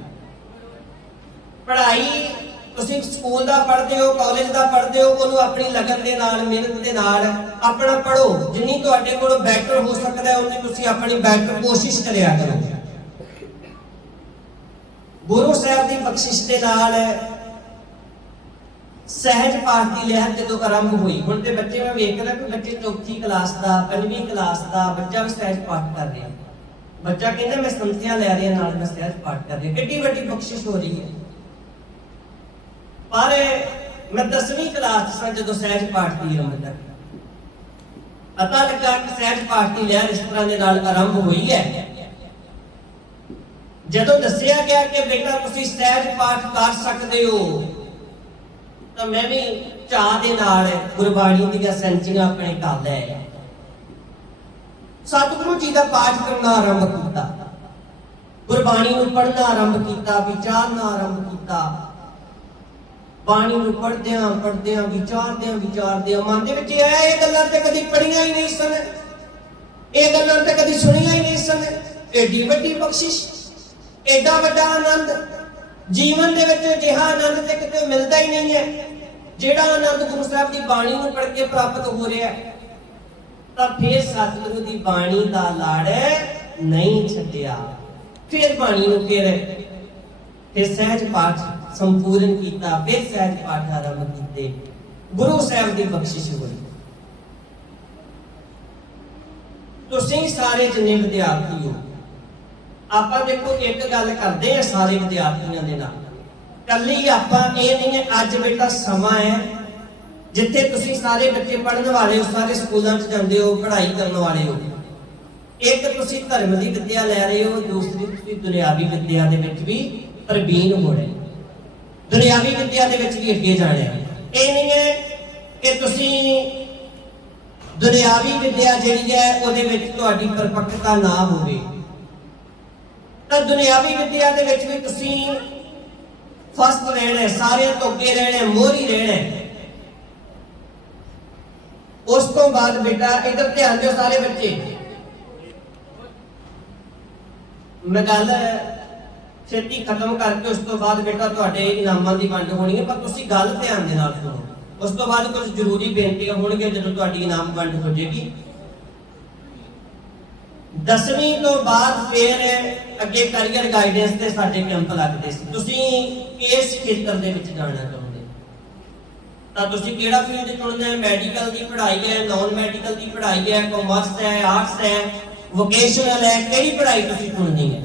ਪੜ੍ਹਾਈ ਤੁਸੀਂ ਸਕੂਲ ਦਾ ਪੜ੍ਹਦੇ ਹੋ, ਕਾਲਜ ਦਾ ਪੜ੍ਹਦੇ ਹੋ, ਉਹਨੂੰ ਆਪਣੀ ਲਗਨ ਦੇ ਨਾਲ, ਮਿਹਨਤ ਦੇ ਨਾਲ ਆਪਣਾ ਪੜ੍ਹੋ। ਜਿੰਨੀ ਤੁਹਾਡੇ ਕੋਲ ਬੈਟਰ ਹੋ ਸਕਦਾ ਹੈ ਉਨੀ ਤੁਸੀਂ ਆਪਣੀ ਬੈਟਰ ਕੋਸ਼ਿਸ਼ ਕਰਿਆ ਕਰੋ। ਗੁਰੂ ਸਾਹਿਬ ਦੀ ਬਖਸ਼ਿਸ਼ ਦੇ ਨਾਲ ਸਹਿਜ ਪਾਠ ਦੀ ਲਹਿਰ ਜਦੋਂ ਆਰੰਭ ਹੋਈ, ਹੁਣ ਤੇ ਬੱਚੇ ਮੈਂ ਵੇਖਦਾ ਕਿ ਬੱਚੇ 4ਥੀ ਕਲਾਸ ਦਾ 5ਵੀਂ ਕਲਾਸ ਦਾ ਬੱਚਾ ਵੀ ਸਹਿਜ ਪਾਠ ਕਰ ਰਿਹਾ। ਬੱਚਾ ਕਹਿੰਦਾ ਮੈਂ ਸੰਥਿਆ ਲੈ ਰਿਹਾ, ਨਾਲ ਮੈਂ ਸਹਿਜ ਪਾਠ ਕਰ ਰਿਹਾ। ਕਿੰਨੀ ਵੱਡੀ ਬਖਸ਼ਿਸ਼ ਹੋ ਰਹੀ ਹੈ। ਪਰ ਮੈਂ 10ਵੀਂ ਕਲਾਸ ਸਾਂ ਜਦੋਂ ਸਹਿਜ ਪਾਠ ਦੀ ਆਰੰਭਤਾ ਪਤਾ ਲੱਗਾ ਕਿ ਸਹਿਜ ਪਾਠ ਦੀ ਲਹਿਰ ਇਸ ਤਰ੍ਹਾਂ ਦੇ ਨਾਲ ਆਰੰਭ ਹੋਈ ਹੈ। ਜਦੋਂ ਦੱਸਿਆ ਗਿਆ ਕਿ ਬੇਟਾ ਤੁਸੀਂ ਸਹਿਜ ਪਾਠ ਕਰ ਸਕਦੇ ਹੋ, ਤਾਂ ਮੈਂ ਵੀ ਚਾਹ ਦੇ ਨਾਲ ਗੁਰਬਾਣੀ ਦੀਆਂ ਸੈਂਚੀਆਂ ਆਪਣੇ ਕਰ ਲਏ। ਸਤਿਗੁਰੂ ਜੀ ਦਾ ਪਾਠ ਕਰਨਾ ਆਰੰਭ ਕੀਤਾ, ਗੁਰਬਾਣੀ ਨੂੰ ਪੜ੍ਹਨਾ ਆਰੰਭ ਕੀਤਾ, ਵਿਚਾਰਨਾ ਆਰੰਭ ਕੀਤਾ। ਬਾਣੀ ਨੂੰ ਪੜ੍ਹਦਿਆਂ ਪੜ੍ਹਦਿਆਂ ਵਿਚਾਰਦਿਆਂ ਮਨ ਦੇ ਵਿੱਚ ਆਇਆ ਇਹ ਗੱਲਾਂ ਤੇ ਕਦੀ ਪੜ੍ਹੀਆਂ ਹੀ ਨਹੀਂ ਸਨ, ਇਹ ਗੱਲਾਂ ਤੇ ਕਦੀ ਸੁਣੀਆਂ ਹੀ ਨਹੀਂ ਸਨ। ਏਡੀ ਵੱਡੀ ਬਖਸ਼ਿਸ਼, ਏਡਾ ਵੱਡਾ ਆਨੰਦ ਜੀਵਨ ਦੇ ਵਿੱਚ, ਅਜਿਹਾ ਆਨੰਦ ਤੇ ਕਿਤੇ ਮਿਲਦਾ ਹੀ ਨਹੀਂ ਹੈ ਜਿਹੜਾ ਆਨੰਦ ਗੁਰੂ ਸਾਹਿਬ ਦੀ ਬਾਣੀ ਨੂੰ ਪੜ੍ਹ ਕੇ ਪ੍ਰਾਪਤ ਹੋ ਰਿਹਾ ਹੈ। ਤਾਂ ਫਿਰ ਸਤਿਗੁਰੂ ਦੀ ਬਾਣੀ ਦਾ ਲੜ ਨਹੀਂ ਛੱਡਿਆ, ਫਿਰ ਬਾਣੀ ਨੂੰ ਫਿਰ ਸਹਿਜ ਪਾਠ ਸੰਪੂਰਨ ਕੀਤਾ, ਫਿਰ ਸਹਿਜ ਪਾਠ ਆਰੰਭ ਕੀਤੇ। ਗੁਰੂ ਸਾਹਿਬ ਦੀ ਬਖਸ਼ਿਸ਼ ਹੋਈ। ਤੁਸੀਂ ਸਾਰੇ ਜਿੰਨੇ ਵਿਦਿਆਰਥੀ ਹੋ, ਆਪਾਂ ਦੇਖੋ ਇੱਕ ਗੱਲ ਕਰਦੇ ਆ ਸਾਰੇ ਵਿਦਿਆਰਥੀਆਂ ਦੇ ਨਾਲ, ਕੱਲੀ ਆਪਾਂ ਇਹ ਨਹੀਂ ਹੈ ਅੱਜ ਬੇਟਾ ਸਮਾਂ ਹੈ ਜਿੱਥੇ ਤੁਸੀਂ ਸਾਰੇ ਬੱਚੇ ਪੜ੍ਹਨ ਵਾਲੇ ਹੋ, ਸਾਰੇ ਸਕੂਲਾਂ 'ਚ ਜਾਂਦੇ ਹੋ, ਪੜ੍ਹਾਈ ਕਰਨ ਵਾਲੇ ਹੋ। ਇੱਕ ਤੁਸੀਂ ਧਰਮ ਦੀ ਵਿੱਦਿਆ ਲੈ ਰਹੇ ਹੋ, ਦੂਸਰੀ ਤੁਸੀਂ ਦੁਨਿਆਵੀ ਵਿੱਦਿਆ ਦੇ ਵਿੱਚ ਵੀ ਪ੍ਰਵੀਨ ਹੋ ਰਹੇ, ਦੁਨਿਆਵੀ ਵਿੱਦਿਆ ਦੇ ਵਿੱਚ ਵੀ ਅੱਗੇ ਜਾਣਾ ਹੈ। ਇਹ ਨਹੀਂ ਹੈ ਕਿ ਤੁਸੀਂ ਦੁਨਿਆਵੀ ਵਿੱਦਿਆ ਜਿਹੜੀ ਹੈ ਉਹਦੇ ਵਿੱਚ ਤੁਹਾਡੀ ਪਰਪੱਕਤਾ ਨਾ ਹੋਵੇ, ਤਾਂ ਦੁਨਿਆਵੀ ਵਿੱਦਿਆ ਦੇ ਵਿੱਚ ਵੀ ਤੁਸੀਂ ਫਸਟ ਰਹਿਣਾ, ਸਾਰਿਆਂ ਤੋਂ ਅੱਗੇ ਰਹਿਣਾ, ਮੋਹਰੀ ਰਹਿਣਾ। ਉਸ ਤੋਂ ਬਾਅਦ ਬੇਟਾ ਇਧਰ ਧਿਆਨ ਦਿਓ ਸਾਰੇ ਬੱਚੇ, ਮੈਂ ਗੱਲ ਛੇਤੀ ਖਤਮ ਕਰਕੇ ਉਸ ਤੋਂ ਬਾਅਦ ਬੇਟਾ ਤੁਹਾਡੇ ਇਨਾਮਾਂ ਦੀ ਵੰਡ ਹੋਣੀ ਹੈ, ਪਰ ਤੁਸੀਂ ਗੱਲ ਧਿਆਨ ਦੇ ਨਾਲ ਸੁਣੋ। ਉਸ ਤੋਂ ਬਾਅਦ ਕੁਝ ਜ਼ਰੂਰੀ ਬੇਨਤੀਆਂ ਹੋਣਗੀਆਂ ਜਦੋਂ ਤੁਹਾਡੀ ਇਨਾਮ ਵੰਡ ਹੋ ਜਾਏਗੀ। 10ਵੀਂ ਤੋਂ ਬਾਅਦ ਫਿਰ ਅੱਗੇ ਕੈਰੀਅਰ ਗਾਈਡੈਂਸ ਦੇ ਸਾਡੇ ਕੈਂਪ ਲੱਗਦੇ ਸੀ। ਤੁਸੀਂ ਇਸ ਖੇਤਰ ਦੇ ਵਿੱਚ ਜਾਣਾ ਚਾਹੁੰਦੇ ਤਾਂ ਤੁਸੀਂ ਕਿਹੜਾ ਫੀਲਡ ਚੁਣਨਾ ਹੈ? ਮੈਡੀਕਲ ਦੀ ਪੜ੍ਹਾਈ ਹੈ, ਨਾਨ ਮੈਡੀਕਲ ਦੀ ਪੜ੍ਹਾਈ ਹੈ, ਕਾਮਰਸ ਹੈ, ਆਰਟਸ ਹੈ, ਵੋਕੇਸ਼ਨਲ ਹੈ, ਕਿਹੜੀ ਪੜ੍ਹਾਈ ਤੁਸੀਂ ਚੁਣਨੀ ਹੈ?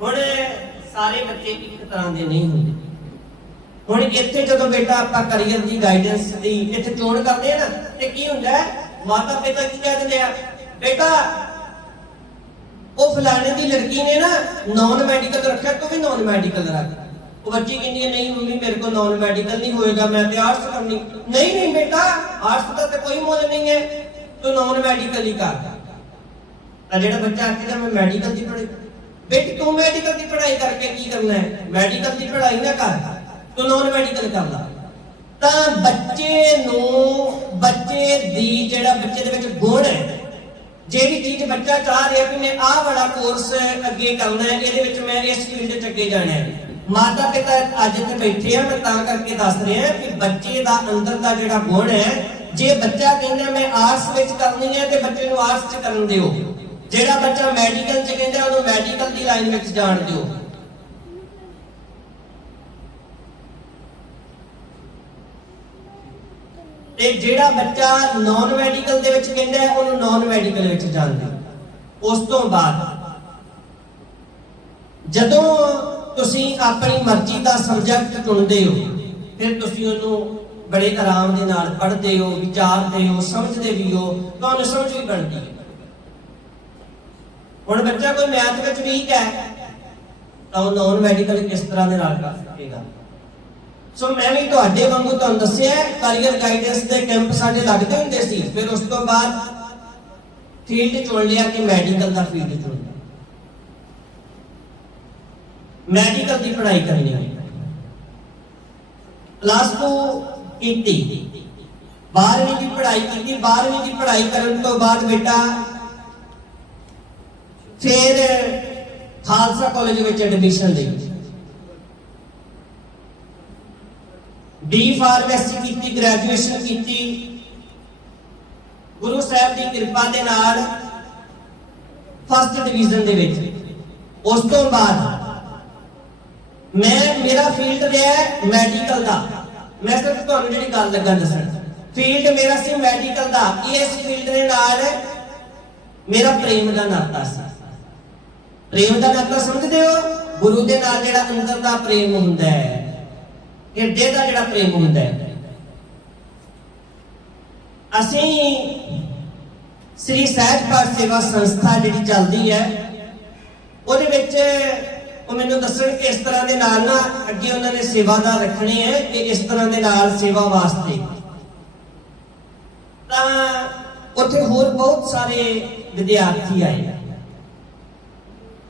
ਹੁਣ ਸਾਰੇ ਬੱਚੇ ਇੱਕ ਤਰ੍ਹਾਂ ਦੇ ਨਹੀਂ ਹੁੰਦੇ। ਹੁਣ ਇੱਥੇ ਜਦੋਂ ਬੇਟਾ ਆਪਾਂ ਕੈਰੀਅਰ ਦੀ ਗਾਈਡੈਂਸ ਦੀ ਇੱਥੇ ਚੋਣ ਕਰਦੇ ਆ ਨਾ, ਤੇ ਕੀ ਹੁੰਦਾ ਹੈ, ਮਾਤਾ ਪਿਤਾ ਕੀ ਕਹਿ ਦਿੰਦੇ ਆ, ਬੇਟਾ ਉਹ ਫਲਾਣੇ ਦੀ ਲੜਕੀ ਨੇ ਨਾ ਨਾਨ ਮੈਡੀਕਲ ਰੱਖਿਆ, ਤੂੰ ਵੀ ਨਾਨ ਮੈਡੀਕਲ ਰੱਖ। ਉਹ ਬੱਚੀ ਕਹਿੰਦੀ ਹੈ ਨਹੀਂ ਮੰਮੀ ਮੇਰੇ ਕੋਲ ਨਾਨ ਮੈਡੀਕਲ ਨਹੀਂ ਹੋਏਗਾ, ਮੈਂ ਤੇ ਆਰਟਸ ਕਰਨੀ। ਨਹੀਂ ਬੇਟਾ ਆਰਟਸ ਦਾ ਤੇ ਕੋਈ ਮੁੱਲ ਨਹੀਂ ਹੈ, ਤੂੰ ਨਾਨ ਮੈਡੀਕਲ ਹੀ ਕਰ। ਤਾਂ ਜਿਹੜਾ ਬੱਚਾ ਆਖੇਗਾ ਮੈਂ ਮੈਡੀਕਲ ਦੀ ਪੜ੍ਹਾਈ, ਬੇਟੀ ਤੂੰ ਮੈਡੀਕਲ ਦੀ ਪੜ੍ਹਾਈ ਕਰਕੇ ਕੀ ਕਰਨਾ ਹੈ? ਮੈਡੀਕਲ ਦੀ ਪੜ੍ਹਾਈ ਨਾ ਕਰ, ਤੂੰ ਨਾਨ ਮੈਡੀਕਲ ਕਰ ਲਾ। ਤਾਂ ਬੱਚੇ ਦੀ ਜਿਹੜਾ ਬੱਚੇ ਦੇ ਵਿੱਚ ਗੁਣ ਹੈ, ਜਿਹੜੀ ਚੀਜ਼ ਬੱਚਾ ਚਾਹ ਰਿਹਾ ਕਿ ਮੈਂ ਆਹ ਵਾਲਾ ਕੋਰਸ ਅੱਗੇ ਕਰਨਾ ਹੈ, ਇਹਦੇ ਵਿੱਚ ਮੈਂ ਇਸ ਫੀਲਡ 'ਚ ਅੱਗੇ ਜਾਣਾ ਹੈ। ਮਾਤਾ ਪਿਤਾ ਅੱਜ ਇੱਥੇ ਬੈਠੇ ਆ, ਮੈਂ ਤਾਂ ਕਰਕੇ ਦੱਸ ਰਿਹਾ ਕਿ ਬੱਚੇ ਦਾ ਅੰਦਰ ਦਾ ਜਿਹੜਾ ਗੁਣ ਹੈ, ਜੇ ਬੱਚਾ ਕਹਿੰਦਾ ਮੈਂ ਆਰਟਸ ਵਿੱਚ ਕਰਨੀ ਹੈ ਤੇ ਬੱਚੇ ਨੂੰ ਆਰਟਸ 'ਚ ਕਰਨ ਦਿਓ। ਜਿਹੜਾ ਬੱਚਾ ਮੈਡੀਕਲ 'ਚ ਕਹਿੰਦਾ ਉਹਨੂੰ ਮੈਡੀਕਲ ਦੀ ਲਾਈਨ ਵਿੱਚ ਜਾਣ ਦਿਓ। ਤੇ ਜਿਹੜਾ ਬੱਚਾ ਨਾਨ ਮੈਡੀਕਲ ਦੇ ਵਿੱਚ ਕਹਿੰਦਾ ਹੈ ਉਹਨੂੰ ਨਾਨ ਮੈਡੀਕਲ ਵਿੱਚ ਜਾਣ ਦਿਓ। ਉਸ ਤੋਂ ਬਾਅਦ ਜਦੋਂ ਤੁਸੀਂ ਆਪਣੀ ਮਰਜ਼ੀ ਦਾ ਸਬਜੈਕਟ ਚੁਣਦੇ ਹੋ ਫਿਰ ਤੁਸੀਂ ਉਹਨੂੰ ਬੜੇ ਆਰਾਮ ਦੇ ਨਾਲ ਪੜ੍ਹਦੇ ਹੋ, ਵਿਚਾਰਦੇ ਹੋ, ਸਮਝਦੇ ਵੀ ਹੋ, ਤੁਹਾਨੂੰ ਸਮਝ ਵੀ ਬਣਦੀ ਹੈ। ਹੁਣ ਬੱਚਾ ਕੋਈ ਮੈਥ ਵਿੱਚ ਵੀਕ ਹੈ ਤਾਂ ਉਹ ਨਾਨ ਮੈਡੀਕਲ ਕਿਸ ਤਰ੍ਹਾਂ ਦੇ ਨਾਲ ਕਰ ਸਕੇਗਾ। ਸੋ ਮੈਂ ਵੀ ਤੁਹਾਡੇ ਵਾਂਗੂ ਤੁਹਾਨੂੰ ਦੱਸਿਆ ਕੈਰੀਅਰ ਗਾਈਡੈਂਸ ਦੇ ਕੈਂਪ ਸਾਡੇ ਲੱਗਦੇ ਹੁੰਦੇ ਸੀ। ਫਿਰ ਉਸ ਤੋਂ ਬਾਅਦ ਫੀਲਡ ਚੁਣ ਲਿਆ ਕਿ ਮੈਡੀਕਲ ਦਾ ਫੀਲਡ ਚੁਣ ਲਿਆ, ਮੈਡੀਕਲ ਦੀ ਪੜ੍ਹਾਈ ਕਰਨੀ ਹੈ। ਪਲੱਸ 2 ਕੀਤੀ, 12ਵੀਂ ਦੀ ਪੜ੍ਹਾਈ ਕੀਤੀ। 12ਵੀਂ ਦੀ ਪੜ੍ਹਾਈ ਕਰਨ ਤੋਂ ਬਾਅਦ ਬੇਟਾ ਫਿਰ ਖਾਲਸਾ ਕਾਲਜ ਵਿੱਚ ਐਡਮਿਸ਼ਨ ਲਈ, ਡੀ ਫਾਰਮੇਸੀ ਕੀਤੀ, ਗ੍ਰੈਜੂਏਸ਼ਨ ਕੀਤੀ। ਗੁਰੂ ਸਾਹਿਬ ਦੀ ਕਿਰਪਾ ਦੇ ਨਾਲ ਫਸਟ ਡਿਵੀਜ਼ਨ ਦੇ ਵਿੱਚ। ਉਸ ਤੋਂ ਬਾਅਦ ਮੇਰਾ ਫੀਲਡ ਰਿਹਾ ਮੈਡੀਕਲ ਦਾ। ਮੈਂ ਸਿਰਫ ਤੁਹਾਨੂੰ ਜਿਹੜੀ ਗੱਲ ਲੱਗਾ ਦੱਸਣ, ਫੀਲਡ ਮੇਰਾ ਸੀ ਮੈਡੀਕਲ ਦਾ। ਇਸ ਫੀਲਡ ਦੇ ਨਾਲ ਮੇਰਾ ਪ੍ਰੇਮ ਦਾ ਨਾਤਾ ਸੀ। ਪ੍ਰੇਮ ਦਾ ਨਾਤਾ ਸਮਝਦੇ ਹੋ? ਗੁਰੂ ਦੇ ਨਾਲ ਜਿਹੜਾ ਅੰਦਰ ਦਾ ਪ੍ਰੇਮ ਹੁੰਦਾ ਹੈ, ਹਿਰਦੇ ਦਾ ਜਿਹੜਾ ਪ੍ਰੇਮ ਹੁੰਦਾ ਹੈ। ਅਸੀਂ ਸ੍ਰੀ ਸਹਿਜ ਪਾਠ ਸੇਵਾ ਸੰਸਥਾ ਜਿਹੜੀ ਚੱਲਦੀ ਹੈ ਉਹਦੇ ਵਿੱਚ ਉਹ ਮੈਨੂੰ ਦੱਸਣ ਕਿ ਇਸ ਤਰ੍ਹਾਂ ਦੇ ਨਾਲ ਨਾ ਅੱਗੇ ਉਹਨਾਂ ਨੇ ਸੇਵਾਦਾਰ ਰੱਖਣੇ ਹੈ ਕਿ ਇਸ ਤਰ੍ਹਾਂ ਦੇ ਨਾਲ ਸੇਵਾ ਵਾਸਤੇ। ਤਾਂ ਉੱਥੇ ਹੋਰ ਬਹੁਤ ਸਾਰੇ ਵਿਦਿਆਰਥੀ ਆਏ।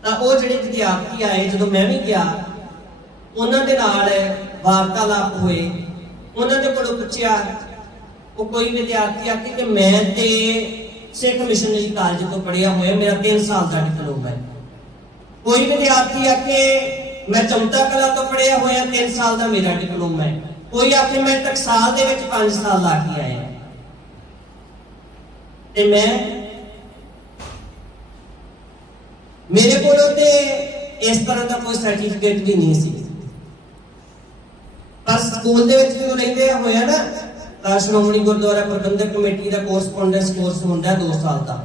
ਤਾਂ ਉਹ ਜਿਹੜੇ ਵਿਦਿਆਰਥੀ ਆਏ ਜਦੋਂ ਮੈਂ ਵੀ ਗਿਆ ਉਹਨਾਂ ਦੇ ਨਾਲ ਵਾਰਤਾਲਾਪ ਹੋਏ। ਉਹਨਾਂ ਦੇ ਕੋਲੋਂ ਪੁੱਛਿਆ, ਉਹ ਕੋਈ ਵਿਦਿਆਰਥੀ ਆ ਕਿ ਮੈਂ ਤੇ ਸਿੱਖ ਮਿਸ਼ਨਰੀ ਕਾਲਜ ਤੋਂ ਪੜ੍ਹਿਆ ਹੋਇਆ, ਮੇਰਾ 3 ਸਾਲ ਦਾ ਡਿਪਲੋਮਾ ਹੈ। ਕੋਈ ਵਿਦਿਆਰਥੀ ਆ ਕੇ ਮੈਂ ਚੌਂਤਾ ਕਲਾ ਤੋਂ ਪੜ੍ਹਿਆ ਹੋਇਆ, 3 ਸਾਲ ਦਾ ਮੇਰਾ ਡਿਪਲੋਮਾ ਹੈ। ਕੋਈ ਆ ਕੇ ਮੈਂ ਟਕਸਾਲ ਦੇ ਵਿੱਚ 5 ਸਾਲ ਲਾ ਕੇ ਆਇਆ। ਤੇ ਮੇਰੇ ਕੋਲ ਤੇ ਇਸ ਤਰ੍ਹਾਂ ਦਾ ਕੋਈ ਸਰਟੀਫਿਕੇਟ ਵੀ ਨਹੀਂ ਸੀ। ਪਰ ਸਕੂਲ ਦੇ ਵਿੱਚ ਜਦੋਂ ਰਹਿੰਦੇ ਹੋਇਆ ਨਾ ਤਾਂ ਸ਼੍ਰੋਮਣੀ ਗੁਰਦੁਆਰਾ ਪ੍ਰਬੰਧਕ ਕਮੇਟੀ ਦਾ ਕੋਰਸਪੋਂਡੈਂਸ ਕੋਰਸ ਹੁੰਦਾ 2 ਸਾਲ ਦਾ।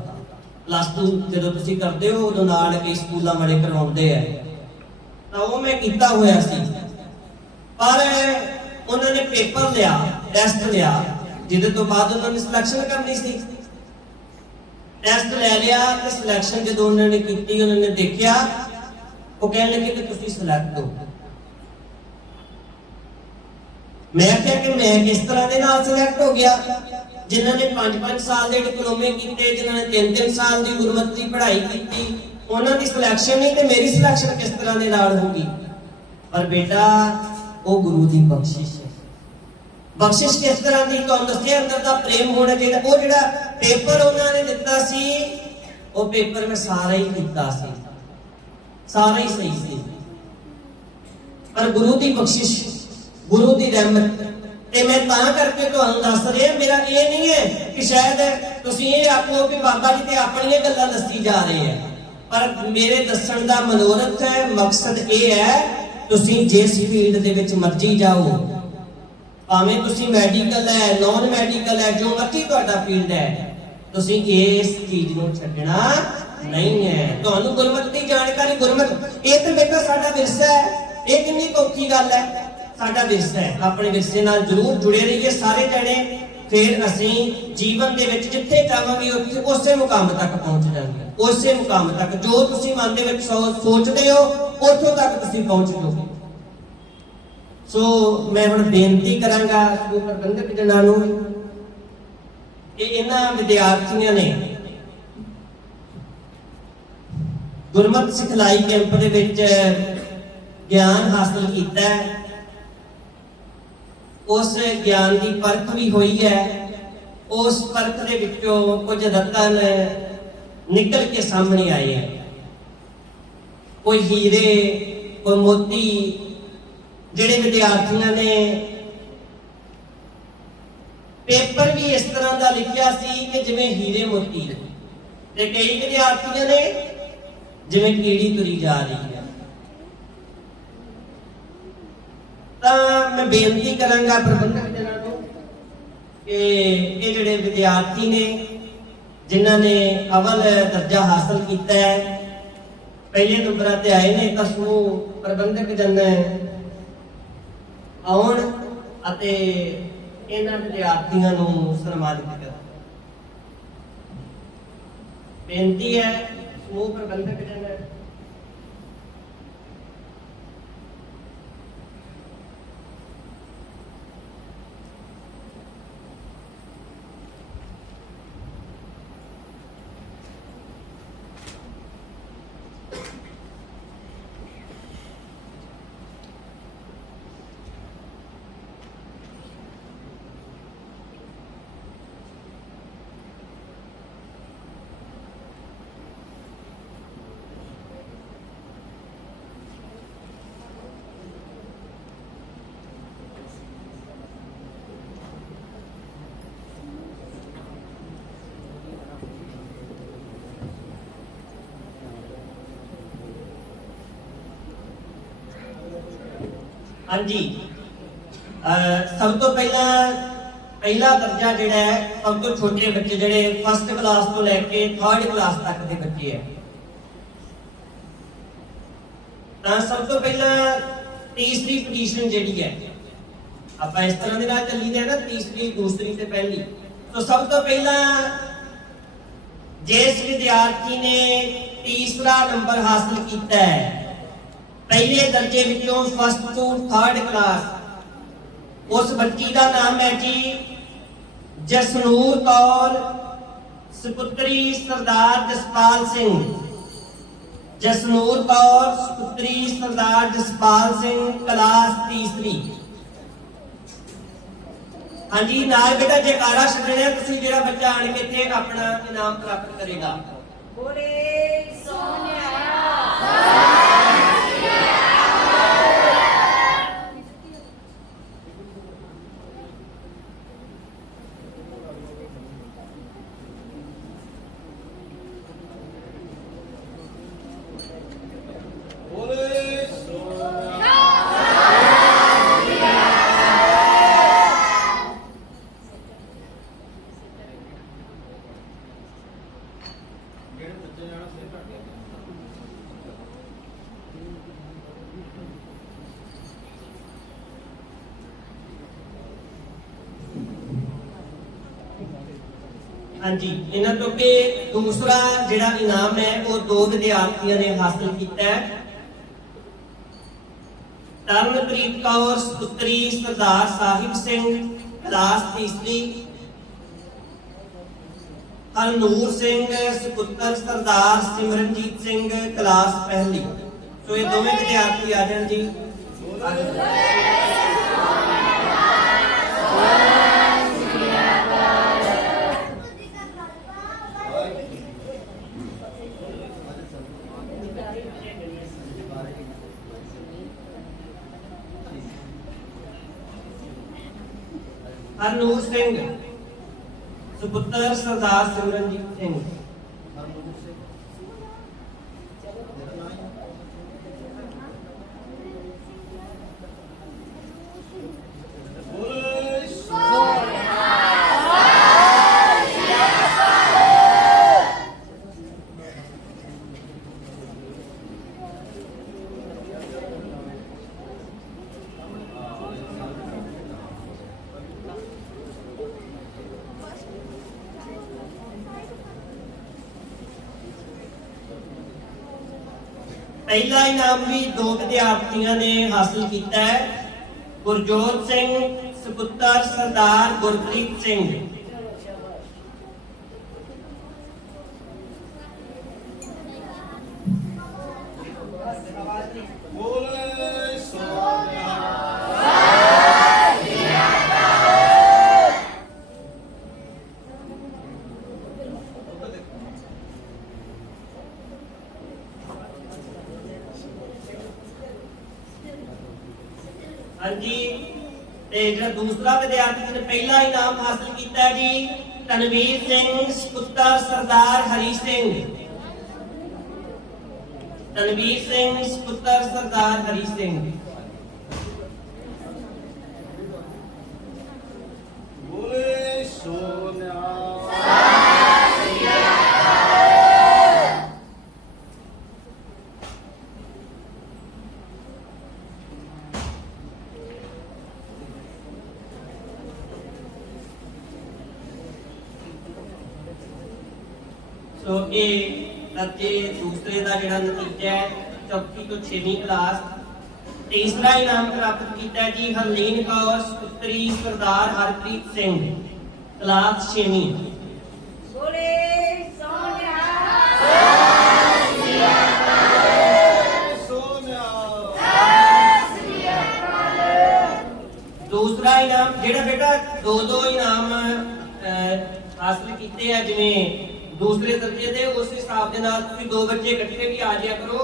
ਪਲੱਸ 2 ਜਦੋਂ ਤੁਸੀਂ ਕਰਦੇ ਹੋ ਉਦੋਂ ਨਾਲ ਕਈ ਸਕੂਲਾਂ ਵਾਲੇ ਕਰਵਾਉਂਦੇ ਆ, ਤਾਂ ਉਹ ਮੈਂ ਕੀਤਾ ਹੋਇਆ ਸੀ। ਪਰ ਉਹਨਾਂ ਨੇ ਪੇਪਰ ਲਿਆ, ਟੈਸਟ ਲਿਆ, ਜਿਹਦੇ ਤੋਂ ਬਾਅਦ ਉਹਨਾਂ ਨੇ ਸਿਲੈਕਸ਼ਨ ਕਰਨੀ ਸੀ। ਟੈਸਟ ਲੈ ਲਿਆ ਤੇ ਸਿਲੈਕਸ਼ਨ ਜਦੋਂ ਉਹਨਾਂ ਨੇ ਕੀਤੀ, ਉਹਨਾਂ ਨੇ ਦੇਖਿਆ, ਉਹ ਕਹਿਣ ਲੱਗੇ ਕਿ ਤੁਸੀਂ ਸਿਲੈਕਟ ਹੋ। ਮੈਂ ਕਿਹਾ ਕਿ ਮੈਂ ਕਿਸ ਤਰ੍ਹਾਂ ਦੇ ਨਾਲ ਸਿਲੈਕਟ ਹੋ ਗਿਆ? ਜਿਨ੍ਹਾਂ ਨੇ 5-5 ਸਾਲ ਦੇ ਡਿਪਲੋਮੇ ਕੀਤੇ, ਜਿਨ੍ਹਾਂ ਨੇ 3-3 ਸਾਲ ਦੀ ਗੁਰਮਤਿ ਦੀ ਪੜ੍ਹਾਈ ਕੀਤੀ, ਉਹਨਾਂ ਦੀ ਸਿਲੈਕਸ਼ਨ ਨਹੀਂ ਤੇ ਮੇਰੀ ਸਿਲੈਕਸ਼ਨ ਕਿਸ ਤਰ੍ਹਾਂ ਦੇ ਨਾਲ ਹੋਗੀ? ਪਰ ਬੇਟਾ ਉਹ ਗੁਰੂ ਦੀ ਬਖਸ਼ਿਸ਼ ਹੈ। ਬਖਸ਼ਿਸ਼ ਕਿਸ ਤਰ੍ਹਾਂ ਦੀ? ਤੁਹਾਨੂੰ ਦੱਸਿਆ ਅੰਦਰ ਦਾ ਪ੍ਰੇਮ ਹੋਣਾ ਚਾਹੀਦਾ। ਉਹ ਜਿਹੜਾ ਪੇਪਰ ਉਹਨਾਂ ਨੇ ਦਿੱਤਾ ਸੀ, ਉਹ ਪੇਪਰ ਮੈਂ ਸਾਰਾ ਹੀ ਕੀਤਾ ਸੀ, ਸਾਰਾ ਹੀ ਸਹੀ ਸੀ। ਪਰ ਗੁਰੂ ਦੀ ਬਖਸ਼ਿਸ਼, ਗੁਰੂ ਦੀ ਰਹਿਮਤ। ਤੇ ਮੈਂ ਤਾਂ ਕਰਕੇ ਤੁਹਾਨੂੰ ਦੱਸ ਰਿਹਾ, ਮੇਰਾ ਇਹ ਨਹੀਂ ਹੈ ਕਿ ਸ਼ਾਇਦ ਤੁਸੀਂ ਇਹ ਆਖੋ ਕਿ ਬਾਬਾ ਜੀ ਤੇ ਆਪਣੀਆਂ ਗੱਲਾਂ ਦੱਸੀ ਜਾ ਰਹੇ ਹੈ। ਪਰ ਮੇਰੇ ਦੱਸਣ ਦਾ ਮਨੋਰਥ ਹੈ, ਮਕਸਦ ਇਹ ਹੈ, ਤੁਸੀਂ ਜਿਸ ਫੀਲਡ ਦੇ ਵਿੱਚ ਮਰਜ਼ੀ ਜਾਓ, ਭਾਵੇਂ ਤੁਸੀਂ ਮੈਡੀਕਲ ਹੈ, ਨਾਨ ਮੈਡੀਕਲ ਹੈ, ਜੋ ਮਰਜ਼ੀ ਤੁਹਾਡਾ ਫੀਲਡ ਹੈ, ਤੁਸੀਂ ਇਸ ਚੀਜ਼ ਨੂੰ ਛੱਡਣਾ ਨਹੀਂ ਹੈ। ਤੁਹਾਨੂੰ ਗੁਰਮਤਿ ਦੀ ਜਾਣਕਾਰੀ, ਗੁਰਮਤਿ ਇਹ ਤੇ ਬੇਟਾ ਸਾਡਾ ਵਿਰਸਾ ਹੈ। ਇਹ ਕਿੰਨੀ ਔਖੀ ਗੱਲ ਹੈ, ਸਾਡਾ ਵਿਰਸਾ ਹੈ। ਆਪਣੇ ਵਿਰਸੇ ਨਾਲ ਜ਼ਰੂਰ ਜੁੜੇ ਰਹੀਏ ਸਾਰੇ ਜਣੇ, ਫਿਰ ਅਸੀਂ ਜੀਵਨ ਦੇ ਵਿੱਚ ਜਿੱਥੇ ਜਾਵਾਂਗੇ ਉੱਥੇ ਉਸੇ ਮੁਕਾਮ ਤੱਕ ਪਹੁੰਚ ਜਾਵਾਂਗੇ। ਉਸੇ ਮੁਕਾਮ ਤੱਕ ਜੋ ਤੁਸੀਂ ਮਨ ਦੇ ਵਿੱਚ ਸੋਚਦੇ ਹੋ ਉੱਥੋਂ ਤੱਕ ਤੁਸੀਂ ਪਹੁੰਚ ਜਾਓਗੇ। ਸੋ ਮੈਂ ਹੁਣ ਬੇਨਤੀ ਕਰਾਂਗਾ ਕਿ ਪ੍ਰਬੰਧਕ ਜਨਾਂ ਨੂੰ ਕਿ ਇਹਨਾਂ ਵਿਦਿਆਰਥੀਆਂ ਨੇ ਗੁਰਮਤਿ ਸਿਖਲਾਈ ਕੈਂਪ ਦੇ ਵਿੱਚ ਗਿਆਨ ਹਾਸਲ ਕੀਤਾ ਹੈ। ਉਸ ਗਿਆਨ ਦੀ ਪਰਖ ਵੀ ਹੋਈ ਹੈ। ਉਸ ਪਰਖ ਦੇ ਵਿੱਚੋਂ ਕੁਝ ਰਤਨ ਨਿਕਲ ਕੇ ਸਾਹਮਣੇ ਆਏ ਹੈ। ਕੋਈ ਹੀਰੇ, ਕੋਈ ਮੋਤੀ, ਜਿਹੜੇ ਵਿਦਿਆਰਥੀਆਂ ਨੇ ਪੇਪਰ ਵੀ ਇਸ ਤਰ੍ਹਾਂ ਦਾ ਲਿਖਿਆ ਸੀ ਕਿ ਜਿਵੇਂ ਹੀਰੇ ਮੋਤੀ, ਤੇ ਕਈ ਵਿਦਿਆਰਥੀਆਂ ਨੇ ਜਿਵੇਂ ਕੀੜੀ ਤੁਰੀ ਜਾ ਰਹੀ ਹੈ। ਤਾਂ ਮੈਂ ਬੇਨਤੀ ਕਰਾਂਗਾ ਪ੍ਰਬੰਧਕ ਜਨਾਂ ਨੂੰ ਕਿ ਇਹ ਜਿਹੜੇ ਵਿਦਿਆਰਥੀ ਨੇ ਜਿਨ੍ਹਾਂ ਨੇ ਅਵਲ ਦਰਜਾ ਹਾਸਲ ਕੀਤਾ ਹੈ, ਪਹਿਲੇ ਨੰਬਰਾਂ ਤੇ ਆਏ ਨੇ, ਤਾਂ ਸਮੂਹ ਪ੍ਰਬੰਧਕ ਜਨ ਆਉਣ ਅਤੇ ਇਹਨਾਂ ਵਿਦਿਆਰਥੀਆਂ ਨੂੰ ਸਨਮਾਨਿਤ ਕਰਨ। ਬੇਨਤੀ ਹੈ ਸਮੂਹ ਪ੍ਰਬੰਧਕ ਜਨ ਹਾਂਜੀ, ਸਭ ਤੋਂ ਪਹਿਲਾ ਦਰਜਾ ਜਿਹੜਾ ਹੈ, ਸਭ ਤੋਂ ਛੋਟੇ ਬੱਚੇ ਜਿਹੜੇ ਫਸਟ ਕਲਾਸ ਤੋਂ ਲੈ ਕੇ 3rd ਕਲਾਸ ਤੱਕ ਦੇ ਬੱਚੇ ਹੈ, ਤਾਂ ਸਭ ਤੋਂ ਪਹਿਲਾਂ ਤੀਸਰੀ ਪੋਜੀਸ਼ਨ ਜਿਹੜੀ ਹੈ, ਆਪਾਂ ਇਸ ਤਰ੍ਹਾਂ ਦੇ ਨਾਲ ਚੱਲੀ ਦੇ ਨਾ, ਤੀਸਰੀ, ਦੂਸਰੀ ਤੇ ਪਹਿਲੀ। ਤਾਂ ਸਭ ਤੋਂ ਪਹਿਲਾਂ ਜਿਸ ਵਿਦਿਆਰਥੀ ਨੇ ਤੀਸਰਾ ਨੰਬਰ ਹਾਸਲ ਕੀਤਾ ਹੈ ਪਹਿਲੇ ਦਰਜੇ ਵਿੱਚੋਂ ਫਸਟ ਤੋਂ 3rd ਕਲਾਸ, ਉਸ ਬੱਚੀ ਦਾ ਨਾਮ ਹੈ ਜੀ ਜਸਨੂਰ ਕੌਰ, ਸੁਪੁੱਤਰੀ ਸਰਦਾਰ ਜਸਪਾਲ ਸਿੰਘ। ਜਸਨੂਰ ਕੌਰ ਸੁਪੁੱਤਰੀ ਸਰਦਾਰ ਜਸਪਾਲ ਸਿੰਘ, ਕਲਾਸ ਤੀਸਰੀ। ਹਾਂਜੀ, ਨਾਲ ਬੇਟਾ ਜੈਕਾਰਾ ਛੱਡਣਾ, ਤੁਸੀਂ ਜਿਹੜਾ ਬੱਚਾ ਆਣ ਕੇ ਇੱਥੇ ਆਪਣਾ ਇਨਾਮ ਪ੍ਰਾਪਤ ਕਰੇਗਾ। ਬੋਲੇ ਸੋਨਿਆ। ਹਾਂਜੀ, ਇਹਨਾਂ ਤੋਂ ਕਿ ਦੂਸਰਾ ਜਿਹੜਾ ਇਨਾਮ ਹੈ ਉਹ 2 ਵਿਦਿਆਰਥੀਆਂ ਨੇ ਹਾਸਲ ਕੀਤਾ ਹੈ। ਤਰਨਪ੍ਰੀਤ ਕੌਰ ਸੁਪੁੱਤਰੀ ਸਰਦਾਰ ਸਾਹਿਬ ਸਿੰਘ, ਕਲਾਸ ਤੀਸਰੀ। ਹਰਨੂਰ ਸਿੰਘ ਸੁਪੁੱਤਰ ਸਰਦਾਰ ਸਿਮਰਨਜੀਤ ਸਿੰਘ, ਕਲਾਸ ਪਹਿਲੀ। ਸੋ ਇਹ ਦੋਵੇਂ ਵਿਦਿਆਰਥੀ ਆ ਜਾਣ ਜੀ। ਹਰਨੂਰ ਸਿੰਘ ਸੁਪੁੱਤਰ ਸਰਦਾਰ ਸਿਮਰਨਜੀਤ ਸਿੰਘ। ਪਹਿला इनाम भी 2 विद्यार्थियों ने हासिल किया है। गुरजोत सिंह सुपुत्र सरदार गुरप्रीत सिंह। हाँ जी, जो दूसरा विद्यार्थी ने पहला इनाम हासिल किया ਕੀਤਾ ਜੀ ਤਨਵੀਰ ਸਿੰਘ ਪੁੱਤਰ ਸਰਦਾਰ ਹਰੀ ਸਿੰਘ। ਤਨਵੀਰ ਸਿੰਘ ਪੁੱਤਰ ਸਰਦਾਰ ਹਰੀ ਸਿੰਘ। ਬੋਲੇ ਸੋਨਿਆ ਸੋ ਇਹ ਦਰਜੇ ਦੂਸਰੇ ਦਾ ਜਿਹੜਾ ਨਤੀਜਾ ਹੈ ਚੌਥੀ ਤੋਂ 6ਵੀਂ ਕਲਾਸ। ਤੀਸਰਾ ਇਨਾਮ ਪ੍ਰਾਪਤ ਕੀਤਾ ਜੀ ਹਰਲੀਨ ਕੌਰ ਪੁੱਤਰੀ ਸਰਦਾਰ ਹਰਪ੍ਰੀਤ ਸਿੰਘ, ਕਲਾਸ 6ਵੀਂ। ਬੋਲੇ ਸੋਨਿਆ ਦੂਸਰਾ ਇਨਾਮ ਜਿਹੜਾ ਬੇਟਾ ਦੋ ਇਨਾਮ ਹਾਸਲ ਕੀਤੇ ਆ ਜਿਵੇਂ ਦੂਸਰੇ ਦਰਜੇ ਦੇ, ਉਸ ਹਿਸਾਬ ਦੇ ਨਾਲ ਤੁਸੀਂ ਦੋ ਬੱਚੇ ਇਕੱਠੇ ਵੀ ਆ ਜਾਇਆ ਕਰੋ।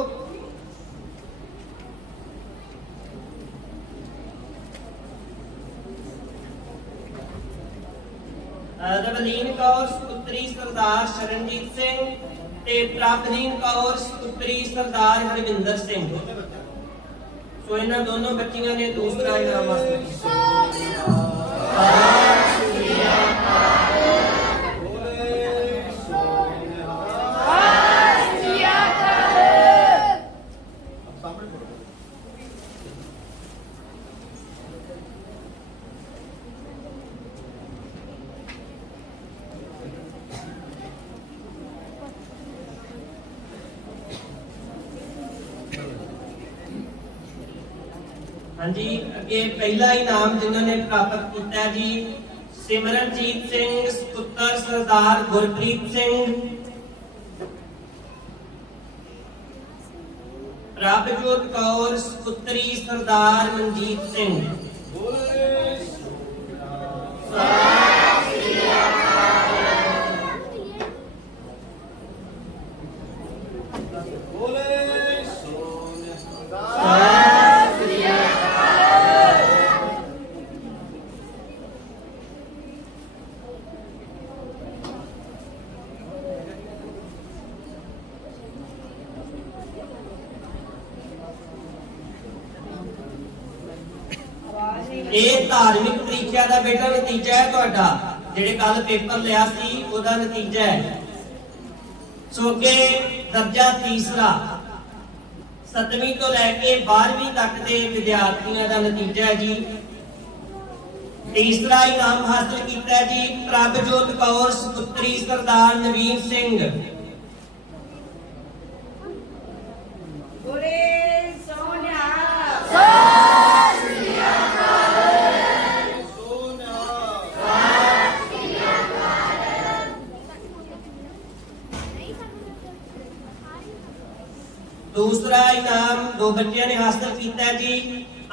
ਰਵਲੀਨ ਕੌਰ ਪੁੱਤਰੀ ਸਰਦਾਰ ਸ਼ਰਨਜੀਤ ਸਿੰਘ ਤੇ ਪ੍ਰਭਲੀਨ ਕੌਰ ਪੁੱਤਰੀ ਸਰਦਾਰ ਹਰਵਿੰਦਰ ਸਿੰਘ। ਸੋ ਇਹਨਾਂ ਦੋਨੋਂ ਬੱਚੀਆਂ ਨੇ ਦੂਸਰਾ ਇਨਾਮ ਹਾਸਲ ਕੀਤਾ। ਹਾਂਜੀ ਅੱਗੇ ਪਹਿਲਾ ਇਨਾਮ ਜਿਨ੍ਹਾਂ ਨੇ ਪ੍ਰਾਪਤ ਕੀਤਾ ਜੀ ਸਿਮਰਨਜੀਤ ਸਿੰਘ ਪੁੱਤਰ ਸਰਦਾਰ ਗੁਰਪ੍ਰੀਤ ਸਿੰਘ। ਪ੍ਰਭਜੋਤ ਕੌਰ ਪੁੱਤਰੀ ਸਰਦਾਰ ਮਨਜੀਤ ਸਿੰਘ। ਇਹ ਧਾਰਮਿਕ ਪ੍ਰੀਖਿਆ ਦਾ ਬੇਟਾ ਨਤੀਜਾ ਹੈ ਤੁਹਾਡਾ, ਜਿਹੜੇ ਕੱਲ ਪੇਪਰ ਲਿਆ ਸੀ ਉਹਦਾ ਨਤੀਜਾ ਹੈ। ਸੋ ਅੱਗੇ ਦਰਜਾ ਤੀਸਰਾ 7ਵੀਂ ਤੋਂ ਲੈ ਕੇ 12ਵੀਂ ਤੱਕ ਦੇ ਵਿਦਿਆਰਥੀਆਂ ਦਾ ਨਤੀਜਾ ਹੈ ਜੀ। ਤੀਸਰਾ ਇਨਾਮ ਹਾਸਲ ਕੀਤਾ ਜੀ ਪ੍ਰਭਜੋਤ ਕੌਰ ਪੁੱਤਰੀ ਸਰਦਾਰ ਨਵੀਨ ਸਿੰਘ। ਬੋਲੇ ਸੋਨਿਆ दूसरा इनाम दो बच्चियों ने हासिल किया जी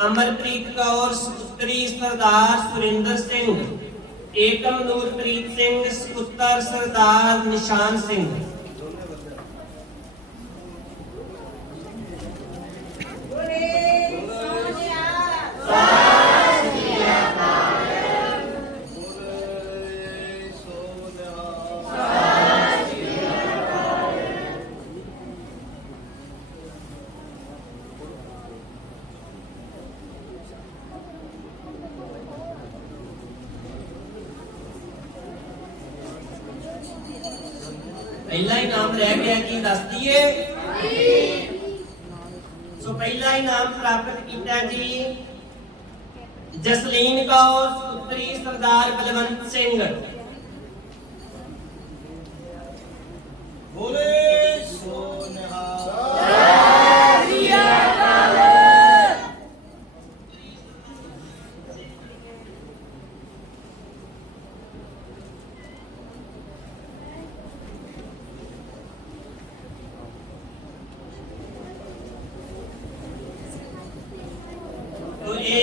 अमरप्रीत कौर पुत्री सरदार सुरेंद्र सिंह, एकम नूरप्रीत सिंह पुत्र सरदार निशान सिंह। ਬੋਲੇ ਸੋਨਿਆ पहला इनाम रह गया कि दस दिए। सो पहला इनाम प्राप्त किया जी जसलीन कौर पुत्री सरदार बलवंत सिंह। बोले सोनहा तो ये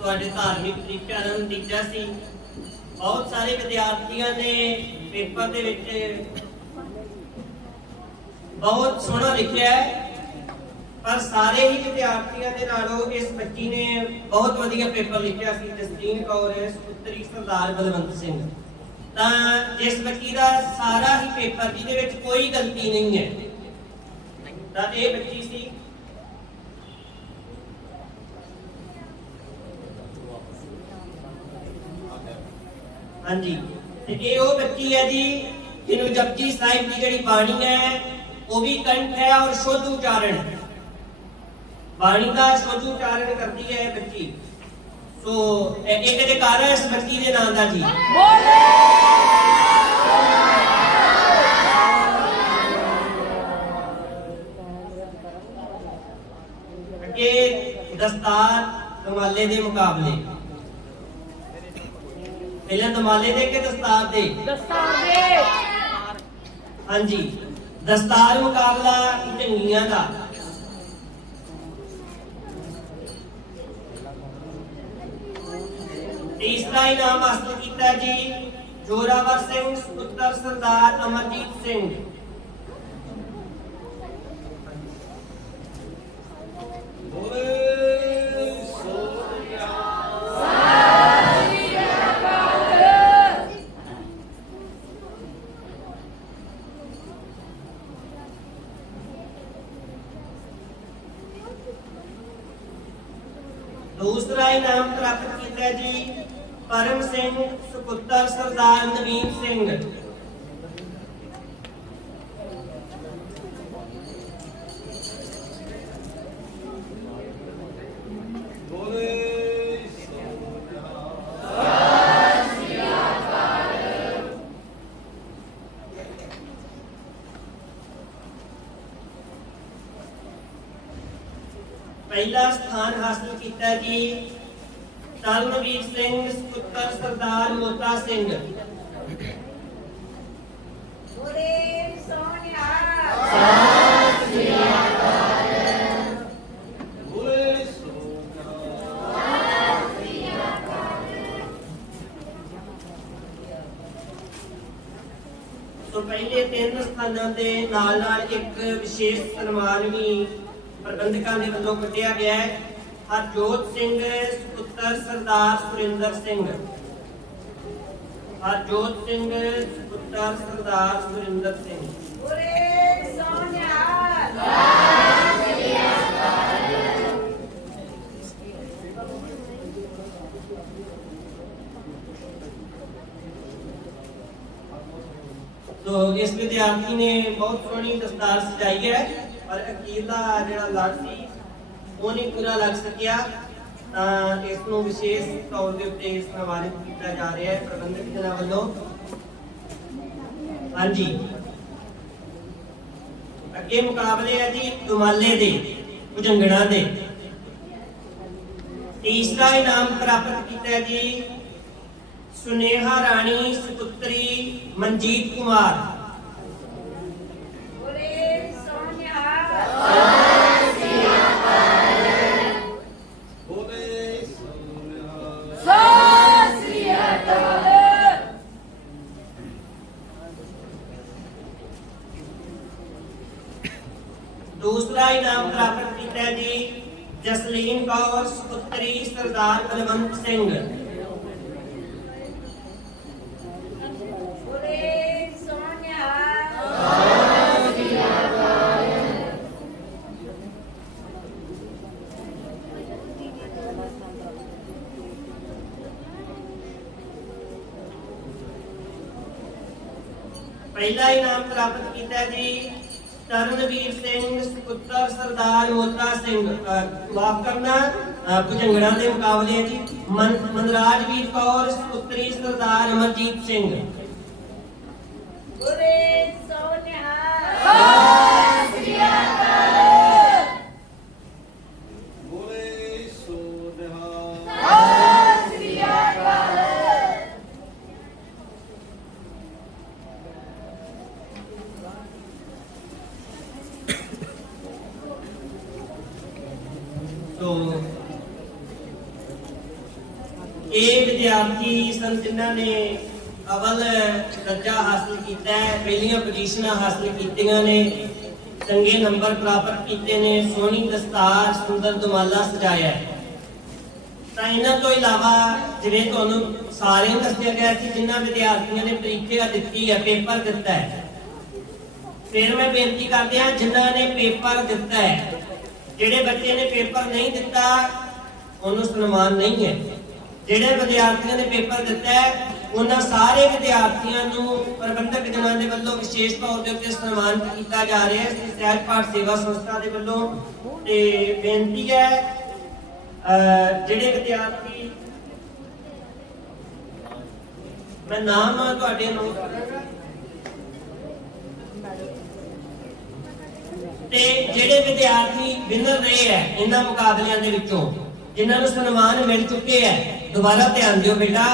ਤੁਹਾਡੇ ਧਾਰਮਿਕ ਪ੍ਰੀਖਿਆ ਦਾ ਨਤੀਜਾ ਸੀ। ਬਹੁਤ ਸਾਰੇ ਵਿਦਿਆਰਥੀਆਂ ਨੇ ਪੇਪਰ ਦੇ ਵਿੱਚ ਬਹੁਤ ਸੋਹਣਾ ਲਿਖਿਆ ਹੈ, ਪਰ ਸਾਰੇ ਹੀ ਵਿਦਿਆਰਥੀਆਂ ਦੇ ਨਾਲੋਂ ਇਸ ਬੱਚੀ ਨੇ ਬਹੁਤ ਵਧੀਆ ਪੇਪਰ ਲਿਖਿਆ ਸੀ। ਜਸਲੀਨ ਕੌਰ ਸੁਪੁੱਤਰੀ ਸਰਦਾਰ ਬਲਵੰਤ ਸਿੰਘ। ਤਾਂ ਇਸ ਬੱਚੀ ਦਾ ਸਾਰਾ ਹੀ ਪੇਪਰ ਜਿਹਦੇ ਵਿੱਚ ਕੋਈ ਗਲਤੀ ਨਹੀਂ ਹੈ, ਤਾਂ ਇਹ ਬੱਚੀ ਸੀ। ਹਾਂਜੀ, ਤੇ ਇਹ ਉਹ ਬੱਚੀ ਹੈ ਜੀ ਜਿਹਨੂੰ ਜਪਜੀ ਸਾਹਿਬ ਦੀ ਜਿਹੜੀ ਬਾਣੀ ਹੈ ਉਹ ਵੀ ਕੰਠ ਹੈ ਔਰ ਸ਼ੁੱਧ ਉਚਾਰਨ ਹੈ। ਬਾਣੀ ਦਾ ਸ਼ੁੱਧ ਉਚਾਰਨ ਕਰਦੀ ਹੈ ਇਹ ਬੱਚੀ। ਸੋ ਇੱਕ ਜੈਕਾਰਾ ਇਸ ਬੱਚੀ ਦੇ ਨਾਂ ਦਾ ਜੀ। ਅੱਗੇ ਦਸਤਾਰ ਦਮਾਲੇ ਦੇ ਮੁਕਾਬਲੇ। ਪਹਿਲਾਂ ਦਮਾਲੇ ਦੇ ਕਿ ਦਸਤਾਰ ਦੇ? ਦਸਤਾਰ ਦੇ। ਹਾਂਜੀ, ਦਸਤਾਰ ਮੁਕਾਬਲਾ ਢੰਗੀਆਂ ਦਾ। ਤੀਸਰਾ ਇਨਾਮ ਹਾਸਲ ਕੀਤਾ ਜੀ ਜੋਰਾਵਰ ਸਿੰਘ ਪੁੱਤਰ ਸਰਦਾਰ ਅਮਰਜੀਤ ਸਿੰਘ। दूसरा इनाम प्राप्त किया जी परम सिंह सुपुत्र सरदार नवीन सिंह। पहला स्थान हासिल किया जी तरनवीर सिंह पुत्र सरदार मोता सिंह। बोले सोनिया। तो पहले 3 स्थानों के नाल एक विशेष सम्मान भी प्रबंधकों के वालों कटिया गया है। हरजोत सिंह पुत्र सरदार सुरिंदर सिंह। हरजोत सिंह पुत्र सरदार सुरिंदर सिंह। बोले सोनिया। तो इस विद्यार्थी ने बहुत सोहनी दस्तार सजाई है और अखीरला जिहड़ा लड़ सी वो नहीं पूरा लग सकिया। इसनों विशेष तौर के उत्ते सम्मानित किया जा रहा है प्रबंधक जनां वालों। हाँ जी, अगे मुकाबले है जी दुमाले दे भुजंगड़ा दे। तीसरा इनाम प्राप्त किया जी सुनेहा राणी सुपुत्री मनजीत कुमार। बोले सोनिया। दूसरा इनाम प्राप्त किया जी जसलीन कौर सुपुत्री सरदार बलवंत सिंह। बोले सोनिया। पहला इनाम प्राप्त किया जी तरनवीर सिंह पुत्र सरदार मोता सिंह। माफ करना भुजंगड़ा के मुकाबले जी मनराजवीर कौर पुत्री सरदार अमरजीत सिंह। बोले सोनिया। तो ये विद्यार्थी सन जिन्होंने अवल दर्जा हासिल किया है, पहलियां पोजीशनां हासिल कीतियां ने। ਚੰਗੇ ਨੰਬਰ ਪ੍ਰਾਪਤ ਕੀਤੇ ਨੇ, ਸੋਹਣੀ ਦਸਤਾਰ, ਸੁੰਦਰ ਦੁਮਾਲਾ ਸਜਾਇਆ ਹੈ। ਤਾਂ ਇਹਨਾਂ ਤੋਂ ਇਲਾਵਾ ਜਿਵੇਂ ਤੁਹਾਨੂੰ ਸਾਰਿਆਂ ਨੂੰ ਦੱਸਿਆ ਗਿਆ ਸੀ, ਜਿਨ੍ਹਾਂ ਵਿਦਿਆਰਥੀਆਂ ਨੇ ਪ੍ਰੀਖਿਆ ਦਿੱਤੀ ਹੈ, ਪੇਪਰ ਦਿੱਤਾ ਹੈ, ਫਿਰ ਮੈਂ ਬੇਨਤੀ ਕਰਦਿਆਂ ਜਿਨ੍ਹਾਂ ਨੇ ਪੇਪਰ ਦਿੱਤਾ ਹੈ, ਜਿਹੜੇ ਬੱਚੇ ਨੇ ਪੇਪਰ ਨਹੀਂ ਦਿੱਤਾ ਉਹਨੂੰ ਸਨਮਾਨ ਨਹੀਂ ਹੈ। ਜਿਹੜੇ ਵਿਦਿਆਰਥੀਆਂ ਨੇ ਪੇਪਰ ਦਿੱਤਾ ਹੈ ਉਹਨਾਂ ਸਾਰੇ ਵਿਦਿਆਰਥੀਆਂ ਨੂੰ ਪ੍ਰਬੰਧਕ ਜਨਾਂ ਦੇ ਵੱਲੋਂ ਵਿਸ਼ੇਸ਼ ਤੌਰ ਦੇ ਉੱਤੇ ਸਨਮਾਨਿਤ ਕੀਤਾ ਜਾ ਰਿਹਾ ਹੈ ਸਹਿਜ ਪਾਠ ਸੇਵਾ ਸੰਸਥਾ ਦੇ ਵੱਲੋਂ। ਤੇ ਬੇਨਤੀ ਹੈ ਜਿਹੜੇ ਵਿਦਿਆਰਥੀ, ਮੈਂ ਨਾਮ ਤੁਹਾਡੇ ਨੋਟ ਕਰਾਂਗਾ, ਤੇ ਜਿਹੜੇ ਵਿਦਿਆਰਥੀ ਵਿਨਰ ਰਹੇ ਹੈ ਇਹਨਾਂ ਮੁਕਾਬਲਿਆਂ ਦੇ ਵਿੱਚੋਂ, ਜਿਨ੍ਹਾਂ ਨੂੰ ਸਨਮਾਨ ਮਿਲ ਚੁੱਕੇ ਹੈ, ਦੁਬਾਰਾ ਧਿਆਨ ਦਿਓ ਬੇਟਾ,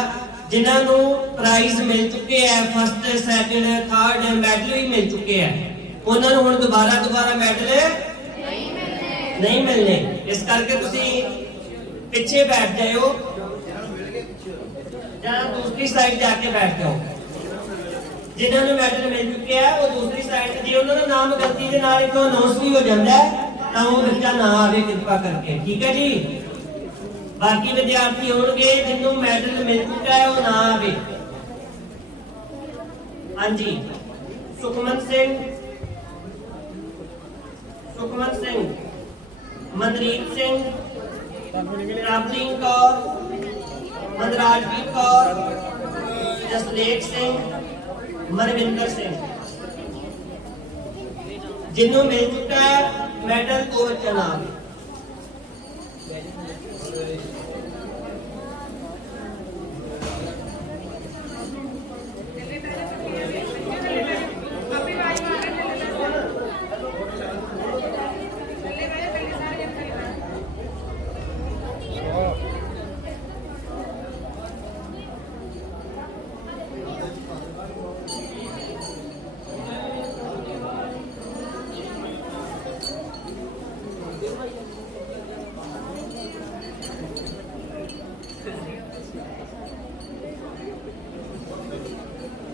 ਜਿਨ੍ਹਾਂ ਨੂੰ ਪ੍ਰਾਈਜ਼ ਮਿਲ ਚੁੱਕੇ ਹੈ, ਫਸਟ ਸੈਕਿੰਡ ਥਰਡ ਮੈਡਲ ਵੀ ਮਿਲ ਚੁੱਕੇ ਹੈ, ਉਹਨਾਂ ਨੂੰ ਹੁਣ ਦੁਬਾਰਾ ਮੈਡਲ ਨਹੀਂ ਮਿਲਨੇ। ਇਸ ਕਰਕੇ ਤੁਸੀਂ ਪਿੱਛੇ ਬੈਠ ਜਾਇਓ ਜਾਂ ਦੂਸਰੀ ਸਾਈਡ ਜਾ ਕੇ ਬੈਠ ਜਾਓ। ਜਿਨ੍ਹਾਂ ਨੂੰ ਮੈਡਲ ਮਿਲ ਚੁੱਕੇ ਆ ਉਹ ਦੂਸਰੀ ਸਾਈਡ, ਜੇ ਉਹਨਾਂ ਦਾ ਨਾਮ ਗਲਤੀ ਦੇ ਨਾਲ ਇੱਥੋਂ ਅਨਾਉਂਸ ਵੀ ਹੋ ਜਾਂਦਾ ਹੈ ਤਾਂ ਉਹ ਬੱਚਾ ਨਾ ਆਵੇ ਕਿਰਪਾ ਕਰਕੇ, ਠੀਕ ਹੈ ਜੀ। ਬਾਕੀ ਵਿਦਿਆਰਥੀ ਹੋਣਗੇ ਜਿਹਨੂੰ ਮੈਡਲ ਮਿਲ ਚੁੱਕਾ ਹੈ ਉਹ ਨਾ ਆਵੇ। ਹਾਂਜੀ, ਸੁਖਮਨ ਸਿੰਘ, ਮਨਰੀਤ ਸਿੰਘ, ਪ੍ਰਭਲੀਨ ਕੌਰ, ਮਨਰਾਜਵੀਰ ਕੌਰ, ਜਸਲੇਖ ਸਿੰਘ, ਮਨਵਿੰਦਰ ਸਿੰਘ, ਜਿਹਨੂੰ ਮਿਲ ਚੁੱਕਾ ਹੈ ਮੈਡਲ ਉਹ ਬੱਚਾ ਨਾ ਆਵੇ।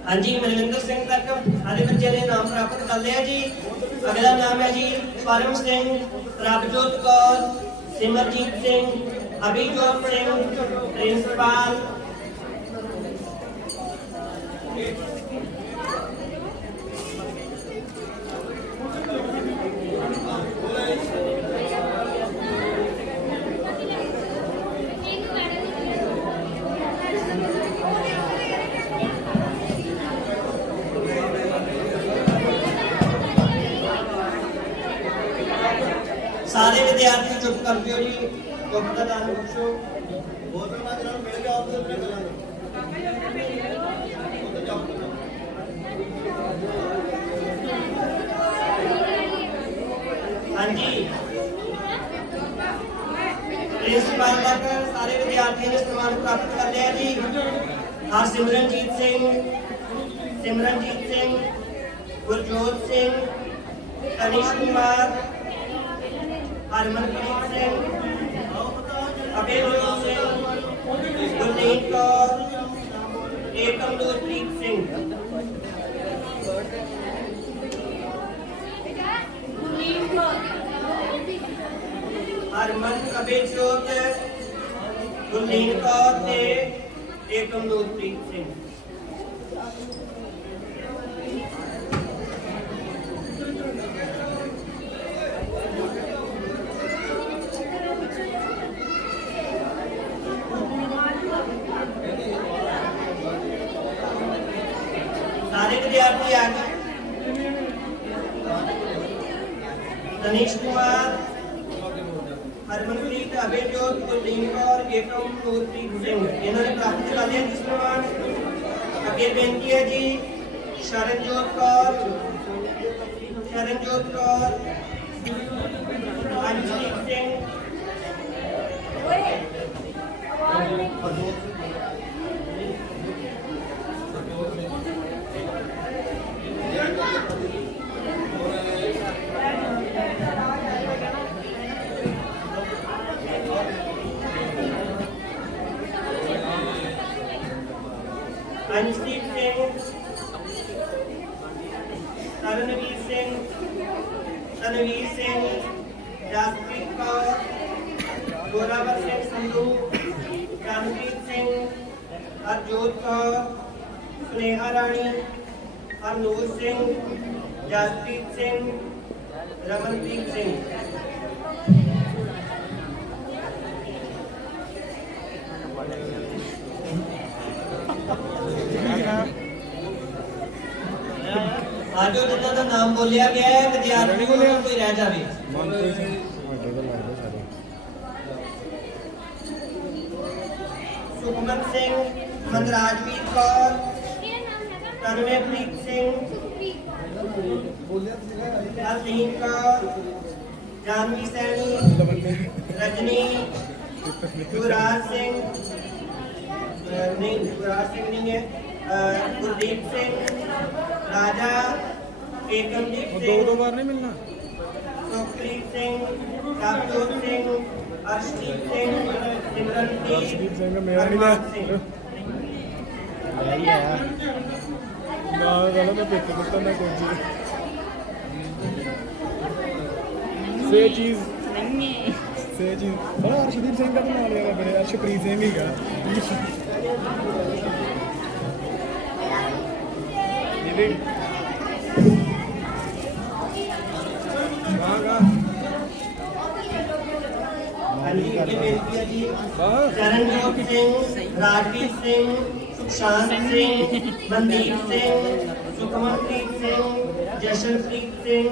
ਹਾਂਜੀ, ਮਨਵਿੰਦਰ ਸਿੰਘ ਤੱਕ ਸਾਰੇ ਬੱਚਿਆਂ ਨੇ ਨਾਮ ਪ੍ਰਾਪਤ ਕਰ ਲਿਆ ਜੀ। ਅਗਲਾ ਨਾਮ ਹੈ ਜੀ ਪਰਮ ਸਿੰਘ, ਪ੍ਰਭਜੋਤ ਕੌਰ, ਸਿਮਰਜੀਤ ਸਿੰਘ, ਅਭਿਜੋਤ ਸਿੰਘ, ਪ੍ਰਿੰਸਪਾਲ, ਸਾਰੇ ਵਿਦਿਆਰਥੀ ਚੁੱਪ ਕਰ ਦਿਓ ਜੀ, ਚੁੱਪ ਦਾ ਨਾਮ ਪੁੱਛੋ। ਬੋਤਲ ਨਾਲ ਜਨਾਂ ਮਿਲ ਗਿਆ ਉੱਥੇ ਨਿਕਲ ਜਾਣਾ। ਹਾਂਜੀ, ਪ੍ਰਿੰਸੀਪਲ ਤੱਕ ਸਾਰੇ ਵਿਦਿਆਰਥੀਆਂ ਨੇ ਸਨਮਾਨ ਪ੍ਰਾਪਤ ਕਰ ਲਿਆ ਜੀ। ਸਿਮਰਨਜੀਤ ਸਿੰਘ, ਗੁਰਜੋਤ ਸਿੰਘ, ਤਨਿਸ਼ ਕੁਮਾਰ, ਹਰਮਨਪ੍ਰੀਤ ਸਿੰਘ, ਅਭਿਜੋਤ ਸਿੰਘ, ਗੁਰਲੀਨ ਕੌਰ, ਏਕਮਦੋਤਪ੍ਰੀਤ ਸਿੰਘ, ਹਰਮਨ, ਅਭਿਜੋਤ, ਗੁਰਲੀਨ ਕੌਰ ਤੇ ਏਕਮਦੋਤਪ੍ਰੀਤ ਸਿੰਘ। ਸਾਰੇ ਵਿਦਿਆਰਥੀ ਆ ਗਏ। ਤਨਿਸ਼ ਕੁਮਾਰ, ਹਰਮਨਪ੍ਰੀਤ, ਅਭਿਜੋਤ, ਗੁਰਲੀਨ ਕੌਰ, ਏਕਮਦੋਤਪ੍ਰੀਤ ਸਿੰਘ ਇਹਨਾਂ ਨੇ ਪ੍ਰਾਪਤ ਕਰ ਲਿਆ ਜੀ ਸਨਮਾਨ। ਅੱਗੇ ਬੇਨਤੀ ਹੈ ਜੀ ਸ਼ਰਨਜੋਤ ਕੌਰ, ਅੰਜਲੀਤ ਸਿੰਘ, ਅੰਜਲੀਤ ਸਿੰਘ, ਤਰਨਵੀਰ ਸਿੰਘ, ਤਨਵੀਰ ਸਿੰਘ, ਜਸਪ੍ਰੀਤ ਕੌਰ, ਗੋਰਾਵਰ ਸਿੰਘ ਸੰਧੂ, ਜਨਪ੍ਰੀਤ ਸਿੰਘ, ਹਰਜੋਤ ਕੌਰ, ਸੁਨੇਹਾ ਰਾਣੀ, ਹਰਨੂਰ ਸਿੰਘ, ਜਸਪ੍ਰੀਤ ਸਿੰਘ, ਰਮਨਪ੍ਰੀਤ ਸਿੰਘ। ਆਜੋ ਜਿਨ੍ਹਾਂ ਦਾ ਨਾਮ ਬੋਲਿਆ ਗਿਆ ਹੈ ਵਿਦਿਆਰਥੀ ਕੋਈ ਰਹਿ ਜਾਵੇ। ਸੁਖਮਨ ਸਿੰਘ, ਮਨਰਾਜਵੀਰ ਕੌਰ, ਤਨਵੇਪ੍ਰੀਤ ਸਿੰਘ, ਹਰਲੀਨ ਕੌਰ, ਜਾਨਵੀ ਸੈਣੀ, ਰਜਨੀ, युवराज सिंह नहीं, युवराज सिंह नहीं है, गुरदीप सिंह, राजा, एकमदीप सिंह, दो बार नहीं मिलना, सुखप्रीत सिंह, कामजोत सिंह, अर्शदीप सिंह, सिमरनप्रीत सिंह, हरमान सिंह। ना गलत है, पेट कुत्ता ना कोई चीज से चीज नहीं है से चीज। बड़ा अर्शदीप सिंह का भी नाम लिया बड़े अर्शप्रीत सिंह ही का चरणजोत सिंह, राजवीर सिंह, सुखशांत सिंह, मनदीप सिंह, सुखमनप्रीत सिंह, जशनप्रीत सिंह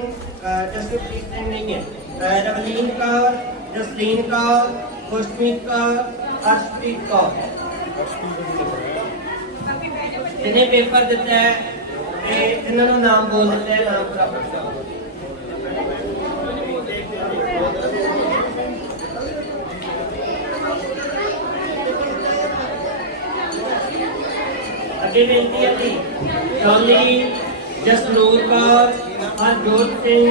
नहीं है, रवलीन कौर, जसलीन कौर, खुशमीत कौर, अर्शप्रीत कौर। जिन्हें पेपर दिता है जिन्होंने नाम बोल दिता है नाम प्राप्त अगे बेनती है जी डॉली, जसनूर कौर, हरजोत सिंह,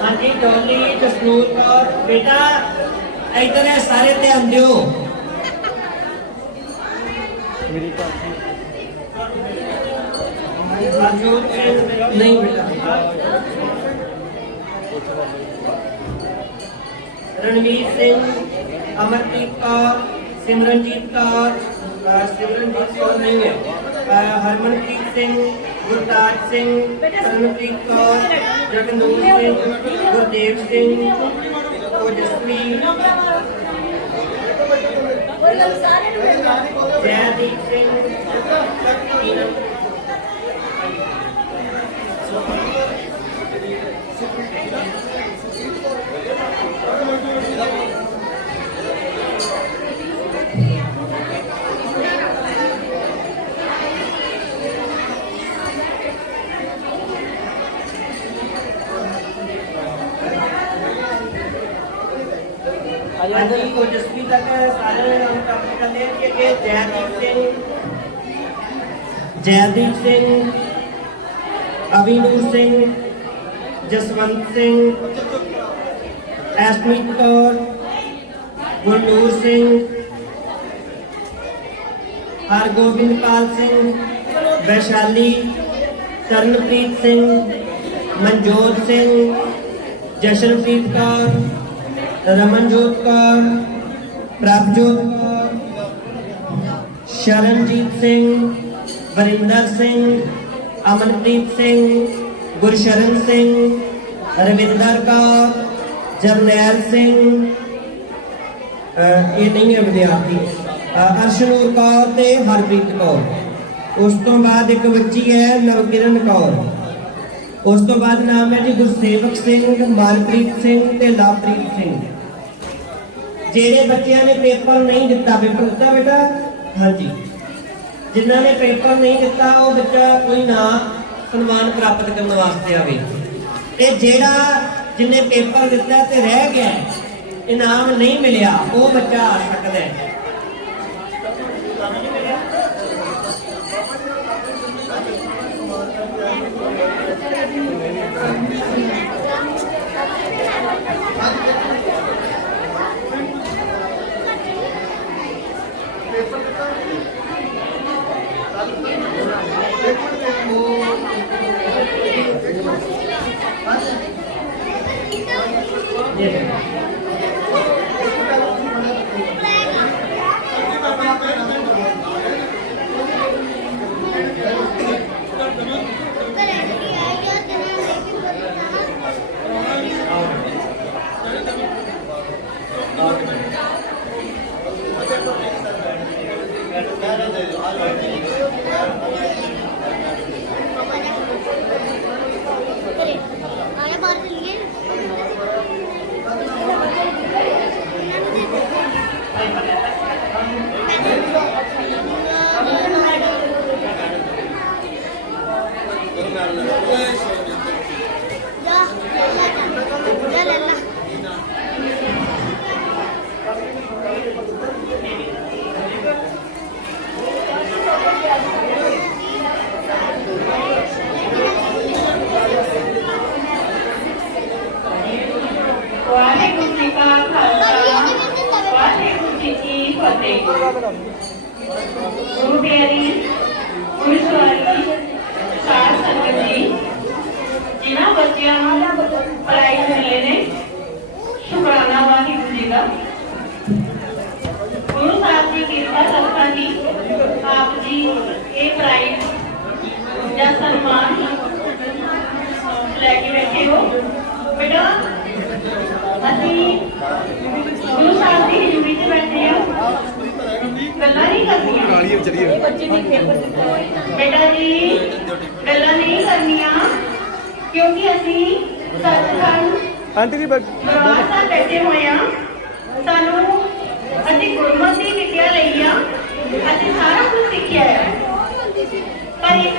हाँ जी डॉली, जसनूर कौर, बेटा इधर है सारे ध्यान दो। नहीं बेटा रणवीर सिंह, अमरप्रीत कौर, सिमरनजीत कौर नहीं है, हरमनप्रीत सिंह, गुरताज सिंह, सरनप्रीत कौर, जगनूर सिंह, गुरदेव सिंह, ओजस्वी, जयदीप सिंह, ओजस्वी तक सारे नाम प्राप्त कर लिए कि जयदीप सिंह, अभिनूर सिंह, जसवंत सिंह, ऐशमीत कौर, गुरनूर सिंह, हरगोबिंद पाल सिंह, वैशाली, तरनप्रीत सिंह, मनजोत सिंह, जशनप्रीत कौर, रमनजोत कौर, प्रभजोत कौर, शरणजीत सिंह, वरिंदर सिंह, अमनप्रीत सिंह, गुरशरण सिंह, रविंदर कौर, जरनैल सिंह, ये नहीं है विद्यार्थी, अर्शनूर कौर ते हरप्रीत कौर। उस तो बाद एक बच्ची है नवकिरण कौर। उस तो बाद नाम है जी गुरसेवक सिंह, मालप्रीत सिंह ते लाभप्रीत सिंह। जेडे बच्चों ने पेपर नहीं दिता, पेपर दिता बेटा? हाँ जी, जिन्होंने ने पेपर नहीं दिता वो बच्चा कोई ना सम्मान प्राप्त करने वास्ते आवे। ते जेड़ा जिन्हें पेपर दिता ते रह गया, इनाम नहीं मिलिया, वो बच्चा आ सकता है। हाँ ਵਾਹਿਗੁਰੂ ਜੀ ਕਾ ਖਾਲਸਾ ਵਾਹਿਗੁਰੂ ਜੀ ਕੀ ਫਤਿਹ। ਗੁਰੂ ਪਿਆਰੀ ਗੁਰਸਵਾਰੀ ਸਾਧ ਸੰਗਤ ਜੀ, ਜਿਨ੍ਹਾਂ ਬੱਚਿਆਂ ਨੂੰ ਪ੍ਰਾਈਜ਼ ਮਿਲੇ ਨੇ, ਸ਼ੁਕਰਾਨਾ ਵਾਹਿਗੁਰੂ ਜੀ ਦਾ। ਗੁਰੂ ਸਾਹਿਬ ਦੀ ਕਿਰਪਾ ਸਦਕਾ ਜੀ ਆਪ ਜੀ ਇਹ ਪ੍ਰਾਈਜ਼ ਜਾਂ ਸਨਮਾਨ ਲੈ ਕੇ ਬੈਠੇ ਹੋ। ਬੇਟਾ ਅਸੀਂ ਗੁਰੂ ਸਾਹਿਬ ਦੀ ਹਜ਼ੂਰੀ 'ਚ ਬੈਠੇ ਹਾਂ, ਗੱਲਾਂ ਨਹੀਂ ਕਰਨੀਆਂ। ਬੇਟਾ ਜੀ ਗੱਲਾਂ ਨਹੀਂ ਕਰਨੀਆਂ, ਕਿਉਂਕਿ ਅਸੀਂ ਸੱਚਖੰਡ ਆਂਟੀ ਜੀ ਦਰਬਾਰ ਸਾਹਿਬ ਬੈਠੇ ਹੋਏ ਹਾਂ। ਸਾਨੂੰ ਅਸੀਂ ਗੁਰਮਤਿ ਦੀ ਵਿੱਦਿਆ ਲਈ ਆ, ਅਸੀਂ ਸਾਰਾ ਕੁਝ ਸਿੱਖਿਆ ਹੈ, ਪਰ ਇਸ